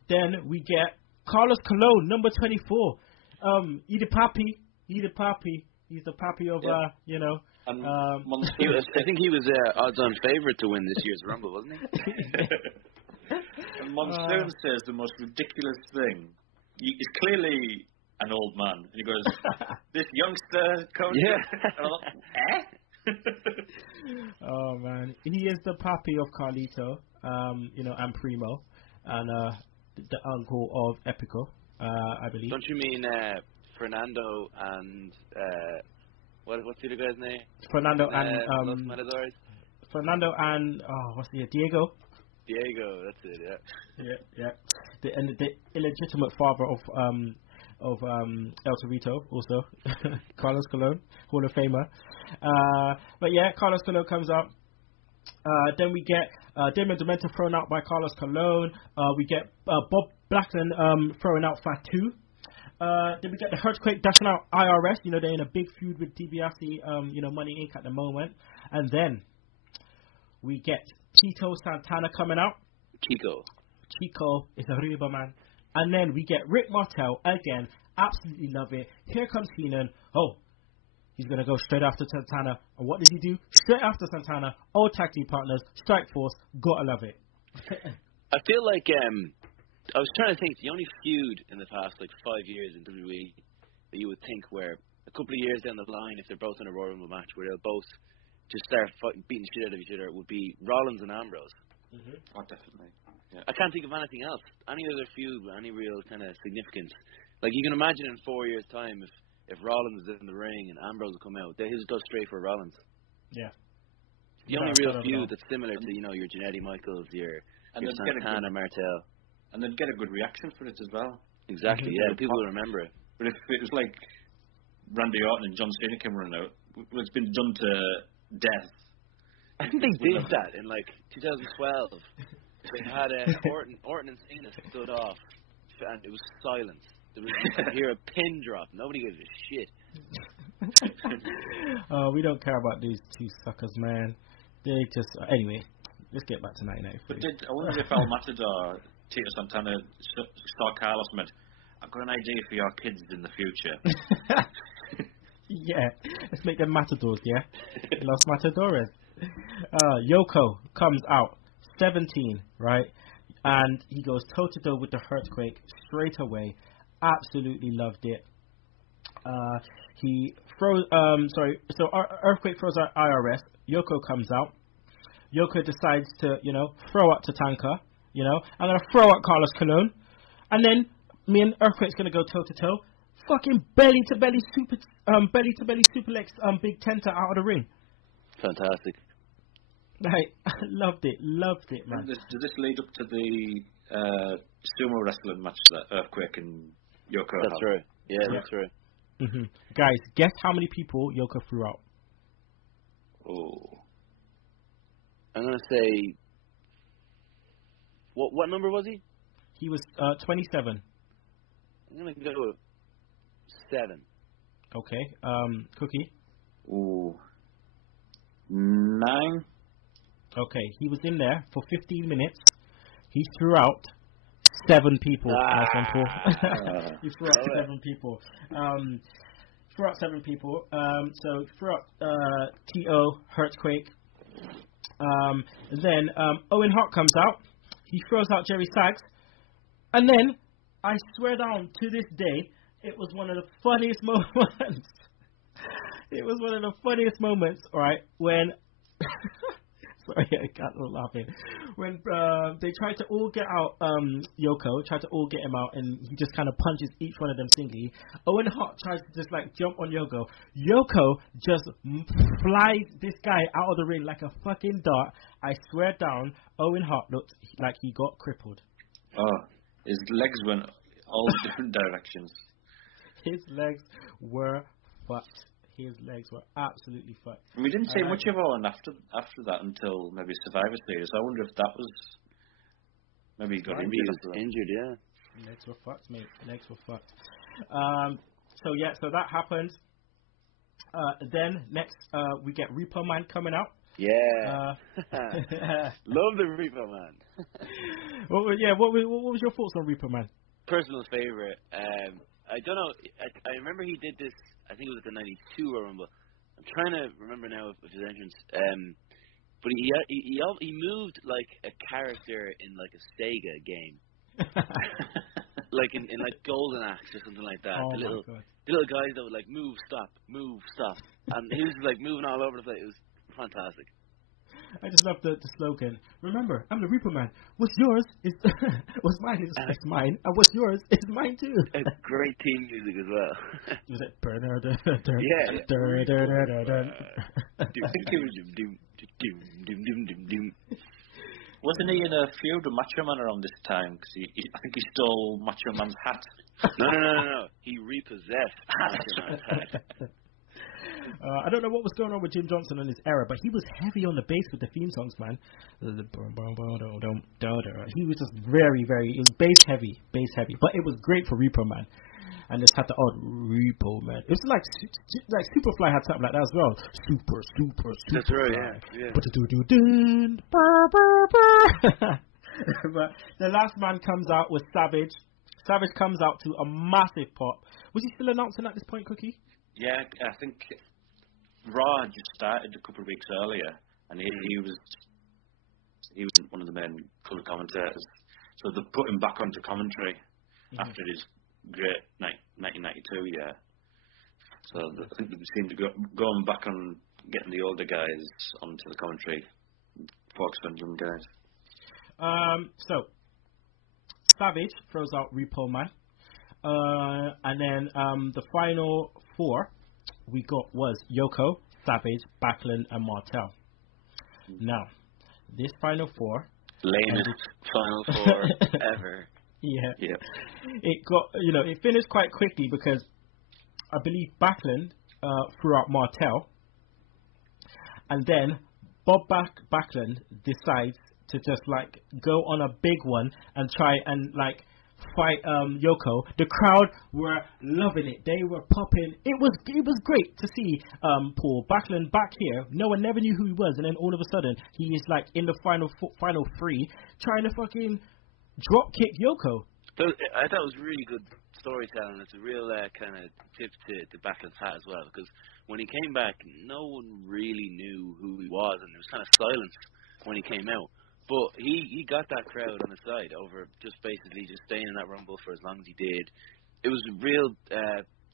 Then we get Carlos Colon, number 24. He's the papi. He's the papi of, And I think he was odds-on favourite to win this year's Rumble, wasn't he? And Monsoon says the most ridiculous thing. He's clearly an old man. And he goes, this youngster comes. Yeah. And I'm like, Oh, man. He is the papi of Carlito, and Primo, and the uncle of Epico, I believe. Don't you mean Fernando and what's the other guy's name? Fernando and Los Matadores? Fernando and Diego. Diego, that's it. Yeah. The illegitimate father of El Torito, also Carlos Colon, Hall of Famer. But yeah, Carlos Colon comes out. Then we get Damien Demento thrown out by Carlos Colon. We get Bob Backlund thrown out Fatu. Then we get the Earthquake dashing out IRS. They're in a big feud with DiBiase, Money Inc. at the moment. And then we get Tito Santana coming out. Chico is a Reba, man. And then we get Rick Martel again. Absolutely love it. Here comes Heenan. Oh, he's going to go straight after Santana. And what does he do? Straight after Santana, old tag team partners, Strike Force. Gotta love it. I feel like I was trying to think the only feud in the past 5 years in WWE that you would think where a couple of years down the line, if they're both in a Royal Rumble match, where they'll both just start beating shit out of each other, would be Rollins and Ambrose. Mm-hmm. Oh, definitely. Yeah. I can't think of anything else. Any other feud with any real kind of significance Like, you can imagine in 4 years' time, if Rollins is in the ring and Ambrose will come out, he'll just go straight for Rollins. Yeah. The only real feud that's similar to, you know, your Jannetty Michaels, your Santana Martel. And they'd get a good reaction for it as well. Exactly, yeah, people will remember it. But if it was like Randy Orton and John Cena came running out, it's been done to death. I think they did that in, like, 2012. They had Orton and Cena stood off, and it was silence. There was, you could hear a pin drop. Nobody gives a shit. We don't care about these two suckers, man. They just... anyway, let's get back to 1993. But I wonder if El Matador, Tito Santana, saw Carlos and went, I've got an idea for your kids in the future. Yeah, let's make them matadors, yeah? Los Matadores. Yoko comes out, 17, right? And he goes toe-to-toe with the Earthquake straight away. Absolutely loved it. He throws, so Earthquake throws out IRS. Yoko comes out. Yoko decides to, you know, throw out Tatanka. You know, I'm going to throw out Carlos Colon. And then me and Earthquake's going to go toe-to-toe. Fucking belly-to-belly suplex Big Tenta out of the ring. Fantastic. Like, loved it, man. Does this lead up to the sumo wrestling match that Earthquake and Yoko That's have? right. Yeah, that's right. Mm-hmm. Guys, guess how many people Yoko threw out? Oh. I'm going to say... What number was he? He was 27. I'm going to go with 7. Okay. Cookie? Ooh. 9? Okay, he was in there for 15 minutes. He threw out 7 people. He threw out 7 people. Threw out 7 people. So threw out T.O., Earthquake. Then Owen Hart comes out. He throws out Jerry Sags. And then, I swear down, to this day, it was one of the funniest moments. It was one of the funniest moments, right, when... Sorry, I can't stop laughing. When they tried to all get out Yoko, tried to all get him out, and he just kind of punches each one of them singly. Owen Hart tries to just like jump on Yoko. Yoko just flies this guy out of the ring like a fucking dart. I swear down, Owen Hart looked like he got crippled. Oh, his legs went all different directions. His legs were fucked. His legs were absolutely fucked. And we didn't say much of Owen after that until maybe Survivor Series. I wonder if that was maybe he got injured, yeah. Legs were fucked, mate. Legs were fucked. So that happened. Then next we get Repo Man coming out. Yeah. Love the Repo Man. What was your thoughts on Repo Man? Personal favorite. I don't know. I remember he did this. I think it was at the '92 Royal Rumble. I'm trying to remember now of his entrance. But he moved like a character in like a Sega game, like in like Golden Axe or something like that. Oh the little guys that would like move, stop, and he was like moving all over the place. It was fantastic. I just love the slogan. Remember, I'm the Reaper Man. What's yours is what's mine is mine, and what's yours is mine too. It's great team music as well. Was it? Yeah. Wasn't he in a feud with Macho Man around this time? Because I think he stole Macho Man's hat. No. He repossessed Macho Man's hat. I don't know what was going on with Jim Johnson in his era, but he was heavy on the bass with the theme songs, man. He was just very, very, it was bass heavy, but it was great for Repo Man. And just had the odd Repo Man. It was like Superfly had something like that as well. Super. That's right, yeah. But the last man comes out with Savage. Savage comes out to a massive pop. Was he still announcing at this point, Cookie? Yeah, I think Raw had just started a couple of weeks earlier, and he was one of the main colour commentators. So they put him back onto commentary after his great 1992 year. So I think they seemed to going back on getting the older guys onto the commentary, focused on young guys. So Savage throws out Repo Man. And then the final 4 we got was Yoko, Savage, Backlund, and Martel. Now, this final 4, lamest final 4 ever. Yeah. Yeah. It got, it finished quite quickly because I believe Backlund threw out Martel, and then Bob Backlund decides to just like go on a big one and try and like fight Yoko. The crowd were loving it. They were popping. It was great to see Paul Backlund back here. No one never knew who he was, and then all of a sudden he is like in the final 3 trying to fucking drop kick Yoko. I thought it was really good storytelling. It's a real kind of tip to Backlund's hat as well, because when he came back, no one really knew who he was, and there was kind of silence when he came out. But he got that crowd on his side over just basically just staying in that Rumble for as long as he did. It was real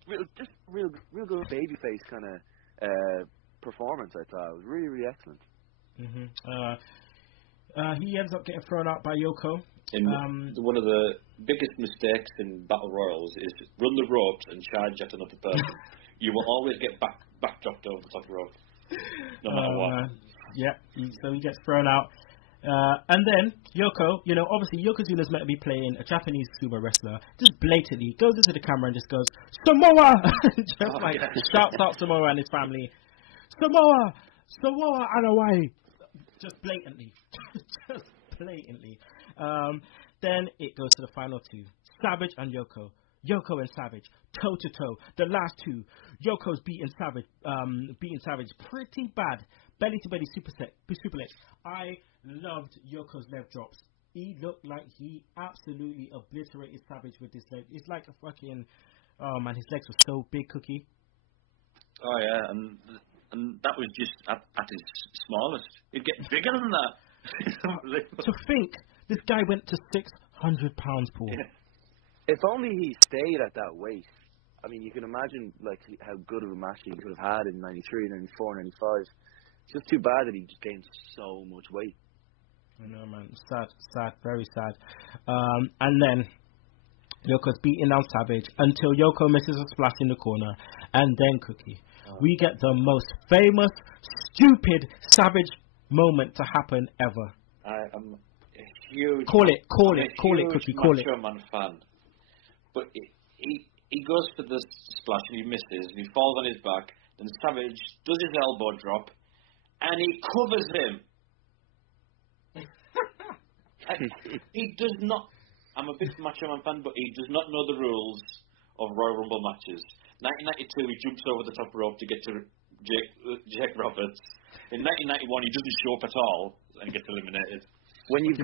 good babyface kind of performance. I thought it was really, really excellent. He ends up getting thrown out by Yoko. And one of the biggest mistakes in battle royals is run the ropes and charge at another person. You will always get backdropped over the top rope, no matter what. So he gets thrown out. And then Yoko, obviously Yokozuna's meant to be playing a Japanese sumo wrestler, just blatantly goes into the camera and just goes, Samoa! Shouts out Samoa and his family. Samoa and away! Just blatantly. Then it goes to the final 2. Savage and Yoko. Yoko and Savage, toe to toe. The last 2. Yoko's beating Savage pretty bad. Belly to belly superplex. I loved Yoko's leg drops. He looked like he absolutely obliterated Savage with his leg. It's like a fucking, oh man, his legs were so big, Cookie. Oh yeah, and that was just at his smallest. It'd get bigger than that. To think this guy went to 600 pounds, Paul. Yeah. If only he stayed at that weight. I mean, you can imagine like how good of a match he could have had in 93, 94, 95. It's just too bad that he just gained so much weight. I know, man. Sad, very sad. And then Yoko's beating down Savage until Yoko misses a splash in the corner. And then, Cookie, we get the most famous, stupid Savage moment to happen ever. I am a huge... Call it, Cookie, call it. Macho Man fan. But he goes for the splash and he misses and he falls on his back. Then Savage does his elbow drop and he covers him. He does not... I'm a big Macho Man fan, but he does not know the rules of Royal Rumble matches. 1992, he jumps over the top rope to get to Jake Roberts. In 1991, he doesn't show up at all and gets eliminated. When you've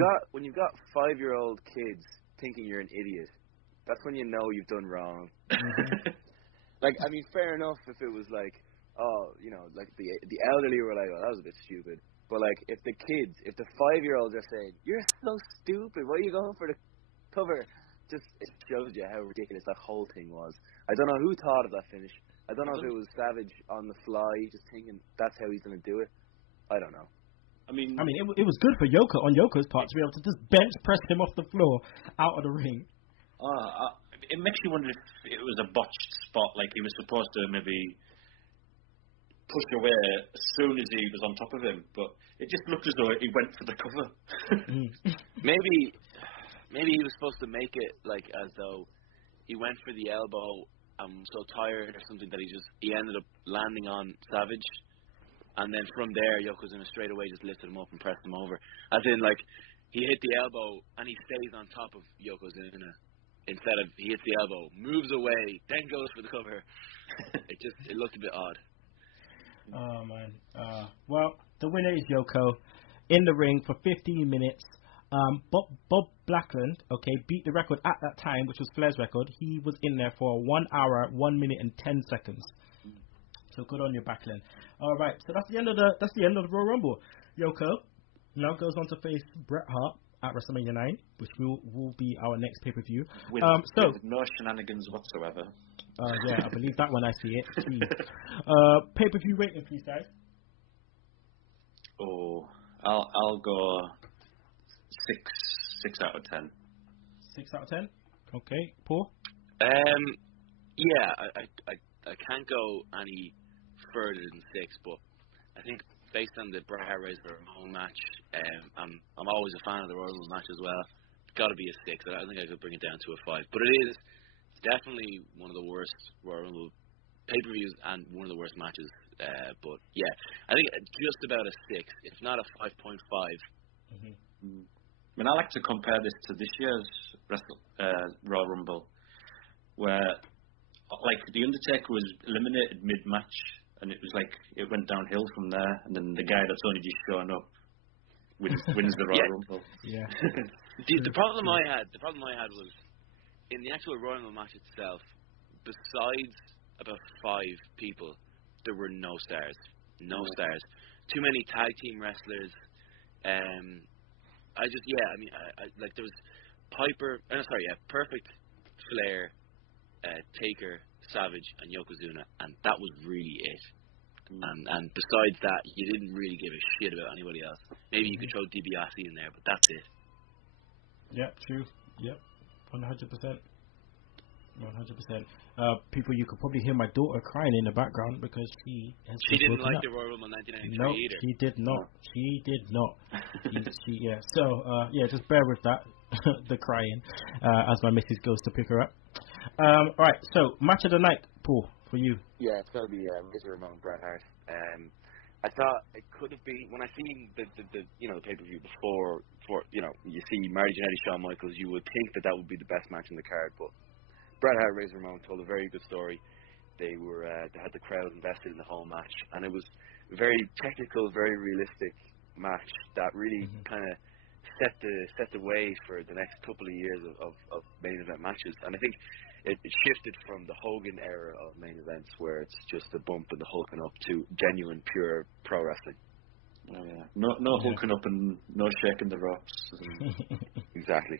got 5-year-old kids thinking you're an idiot, that's when you know you've done wrong. Like, I mean, fair enough if it was like, like the elderly were like, oh, that was a bit stupid. But like, if the 5-year-olds are saying, you're so stupid, why are you going for the cover? Just, it shows you how ridiculous that whole thing was. I don't know who thought of that finish. I don't know if it was Savage on the fly, just thinking that's how he's going to do it. I don't know. I mean, it was good for Yoko on Yoko's part to be able to just bench press him off the floor out of the ring. It makes you wonder if it was a botched spot, like he was supposed to maybe push away as soon as he was on top of him, but it just looked as though he went for the cover. Maybe he was supposed to make it like as though he went for the elbow. I'm so tired or something that he ended up landing on Savage, and then from there Yokozuna straight away just lifted him up and pressed him over. As in, like, he hit the elbow and he stays on top of Yokozuna instead of he hits the elbow, moves away, then goes for the cover. It looked a bit odd. Oh man. Well, the winner is Yoko in the ring for 15 minutes. Bob Backlund, beat the record at that time, which was Flair's record. He was in there for 1 hour, 1 minute and 10 seconds. So good on your Backlund. All right, so that's the end of the Royal Rumble. Yoko now goes on to face Bret Hart at WrestleMania 9, which will be our next pay-per-view. With no shenanigans whatsoever. Yeah, I believe that when I see it. Pay-per-view rating, please, guys. Oh, I'll go 6 out of 10. 6 out of 10. Okay, Paul. Yeah, I can't go any further than 6, but I think based on the Bret Hart Razor Ramon match, I'm always a fan of the Royal Rumble match as well. It's got to be a 6. I don't think I could bring it down to a 5, but it's definitely one of the worst Royal Rumble pay-per-views and one of the worst matches. But yeah, I think just about a 6, if not a 5.5. I mean, I like to compare this to this year's Royal Rumble, where like the Undertaker was eliminated mid-match, and it was like it went downhill from there, and then the guy that's only just shown up wins the Royal Rumble. Yeah. The problem I had was in the actual Royal Rumble match itself. Besides about 5 people, there were no stars. No stars. Too many tag team wrestlers. I like there was Perfect, Flair, Taker, Savage, and Yokozuna, and that was really it. And besides that, you didn't really give a shit about anybody else. Maybe you could throw DiBiase in there, but that's it. Yeah, true. Yep, 100%. 100%. People, you could probably hear my daughter crying in the background because she didn't like the Royal Rumble 1993 no, either. She did not. Just bear with that, the crying, as my missus goes to pick her up. Alright, so match of the night, Paul, for you. Yeah, it's got to be Razor Ramon Bret Hart. I thought it could have been, when I seen the pay-per-view before, you see Marty Jannetty, Shawn Michaels, you would think that would be the best match in the card, but Bret Hart, Razor Ramon told a very good story. They had the crowd invested in the whole match, and it was a very technical, very realistic match that really kind of set the way for the next couple of years of main event matches. And I think it shifted from the Hogan era of main events, where it's just a bump and the hulking up, to genuine, pure pro wrestling. Oh yeah, no hulking up and no shaking the ropes. Exactly.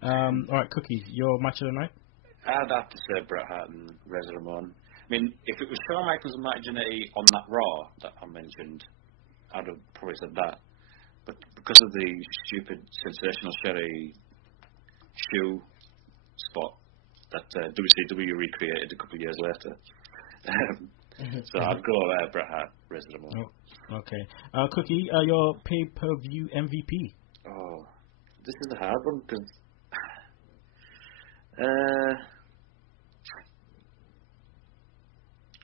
Alright, Cookie, your match of the night? I'd have to say Bret Hart and Razor Ramon. I mean, if it was Shawn Michaels and Marty Jannetty on that Raw that I mentioned, I'd have probably said that. But because of the stupid Sensational Sherry shoe spot that WCW recreated a couple of years later, so I'd go Bret Hart, Razor Ramon. Oh, okay. Cookie, your pay-per-view MVP? Oh, this is a hard one because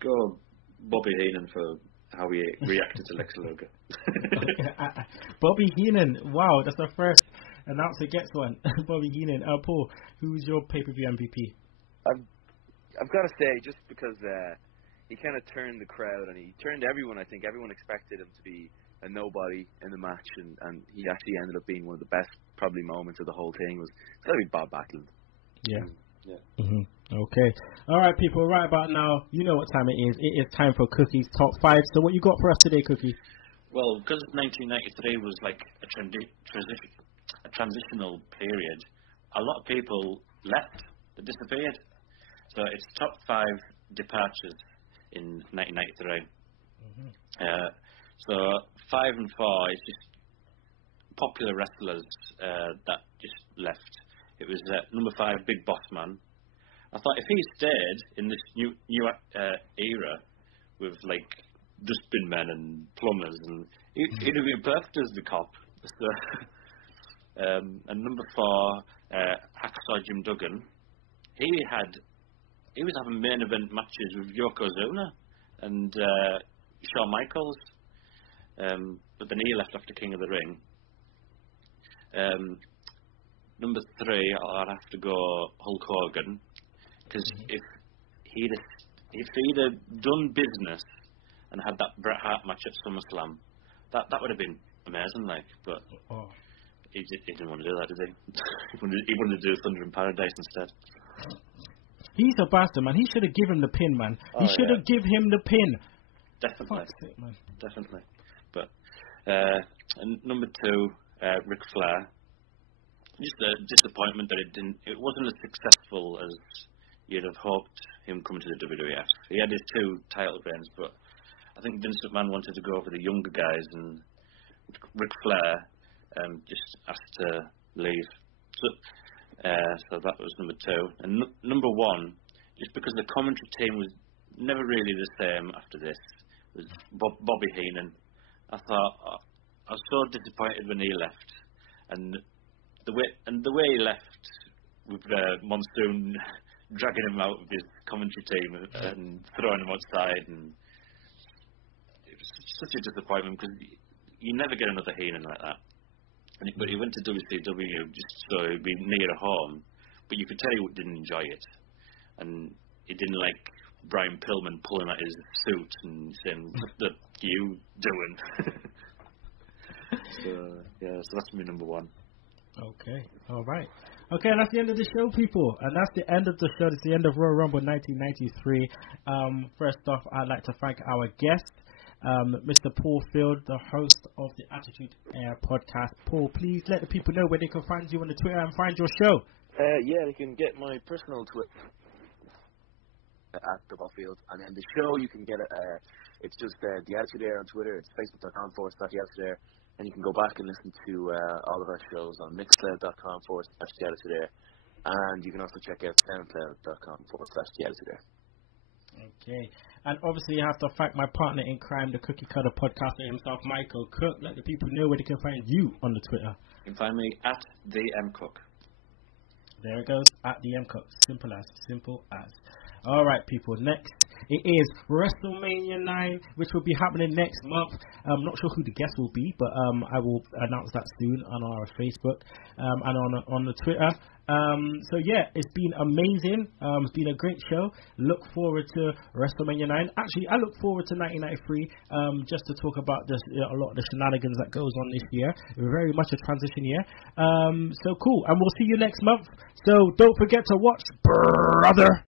go Bobby Heenan for how he reacted to Lex Luger. Bobby Heenan, wow, that's the first announcer gets one. Bobby Heenan. Paul, who's your pay-per-view MVP? I've got to say, just because he kind of turned the crowd, and he turned everyone. I think everyone expected him to be a nobody in the match, and he actually ended up being one of the best probably moments of the whole thing. It's got to be Bob Backlund. Yeah. Okay. All right, people. Right about now, you know what time it is. It is time for Cookie's Top 5. So what you got for us today, Cookie? Well, because 1993 was like a transitional period, a lot of people left. They disappeared. So it's top 5 departures in 1993. So 5 and 4 is just popular wrestlers that just left. It was number 5, Big Boss Man. I thought if he stayed in this new era with like dustbin men and plumbers, and he'd have been perfect as the cop. So, and number 4, Hacksaw Jim Duggan. He was having main event matches with Yokozuna and Shawn Michaels, but then he left after King of the Ring. Number 3, I'd have to go Hulk Hogan, because if he'd have done business and had that Bret Hart match at SummerSlam, that would have been amazing. Like, but he didn't want to do that, did he? He wanted to do Thunder in Paradise instead. He's a bastard, man. He should have given him the pin, man. He should have given him the pin. Definitely. Fuck's sake, man. Definitely. But and number 2, Ric Flair. Just a disappointment that it wasn't as successful as you'd have hoped him coming to the WWF. He had his 2 title reigns, but I think Vince McMahon wanted to go for the younger guys, and Ric Flair just asked to leave. So So that was number 2. And number 1, just because the commentary team was never really the same after this, was Bobby Heenan. I thought I was so disappointed when he left, and the way he left with Monsoon dragging him out of his commentary team and throwing him outside, and it was such a disappointment because you never get another Heenan like that. But he went to WCW just so he'd be near home, but you could tell he didn't enjoy it, and he didn't like Brian Pillman pulling at his suit and saying, "What the you doing?" So that's my number 1. Okay, all right. Okay, and that's the end of the show, people. And that's the end of the show. It's the end of Royal Rumble 1993. First off, I'd like to thank our guest, Mr. Paul Field, the host of the Attitude Air podcast. Paul, please let the people know where they can find you on the Twitter and find your show. Yeah, they can get my personal Twitter at the Paul Field, and then the show you can get it. It's just the Attitude Air on Twitter. It's facebook.com/theattitudeair. And you can go back and listen to all of our shows on mixcloud.com/theattitudeair. And you can also check out soundcloud.com/theattitudeair. Okay. And obviously, I have to thank my partner in crime, the Cookie Cutter podcaster himself, Michael Cook. Let the people know where they can find you on the Twitter. You can find me at the M Cook. There it goes, at the M Cook. Simple as. All right, people. Next, it is WrestleMania 9, which will be happening next month. I'm not sure who the guest will be, but I will announce that soon on our Facebook and on the Twitter. So yeah, it's been amazing. It's been a great show. Look forward to WrestleMania 9. Actually, I look forward to 1993 just to talk about a lot of the shenanigans that goes on this year. Very much a transition year. So cool, and we'll see you next month. So don't forget to watch, brother.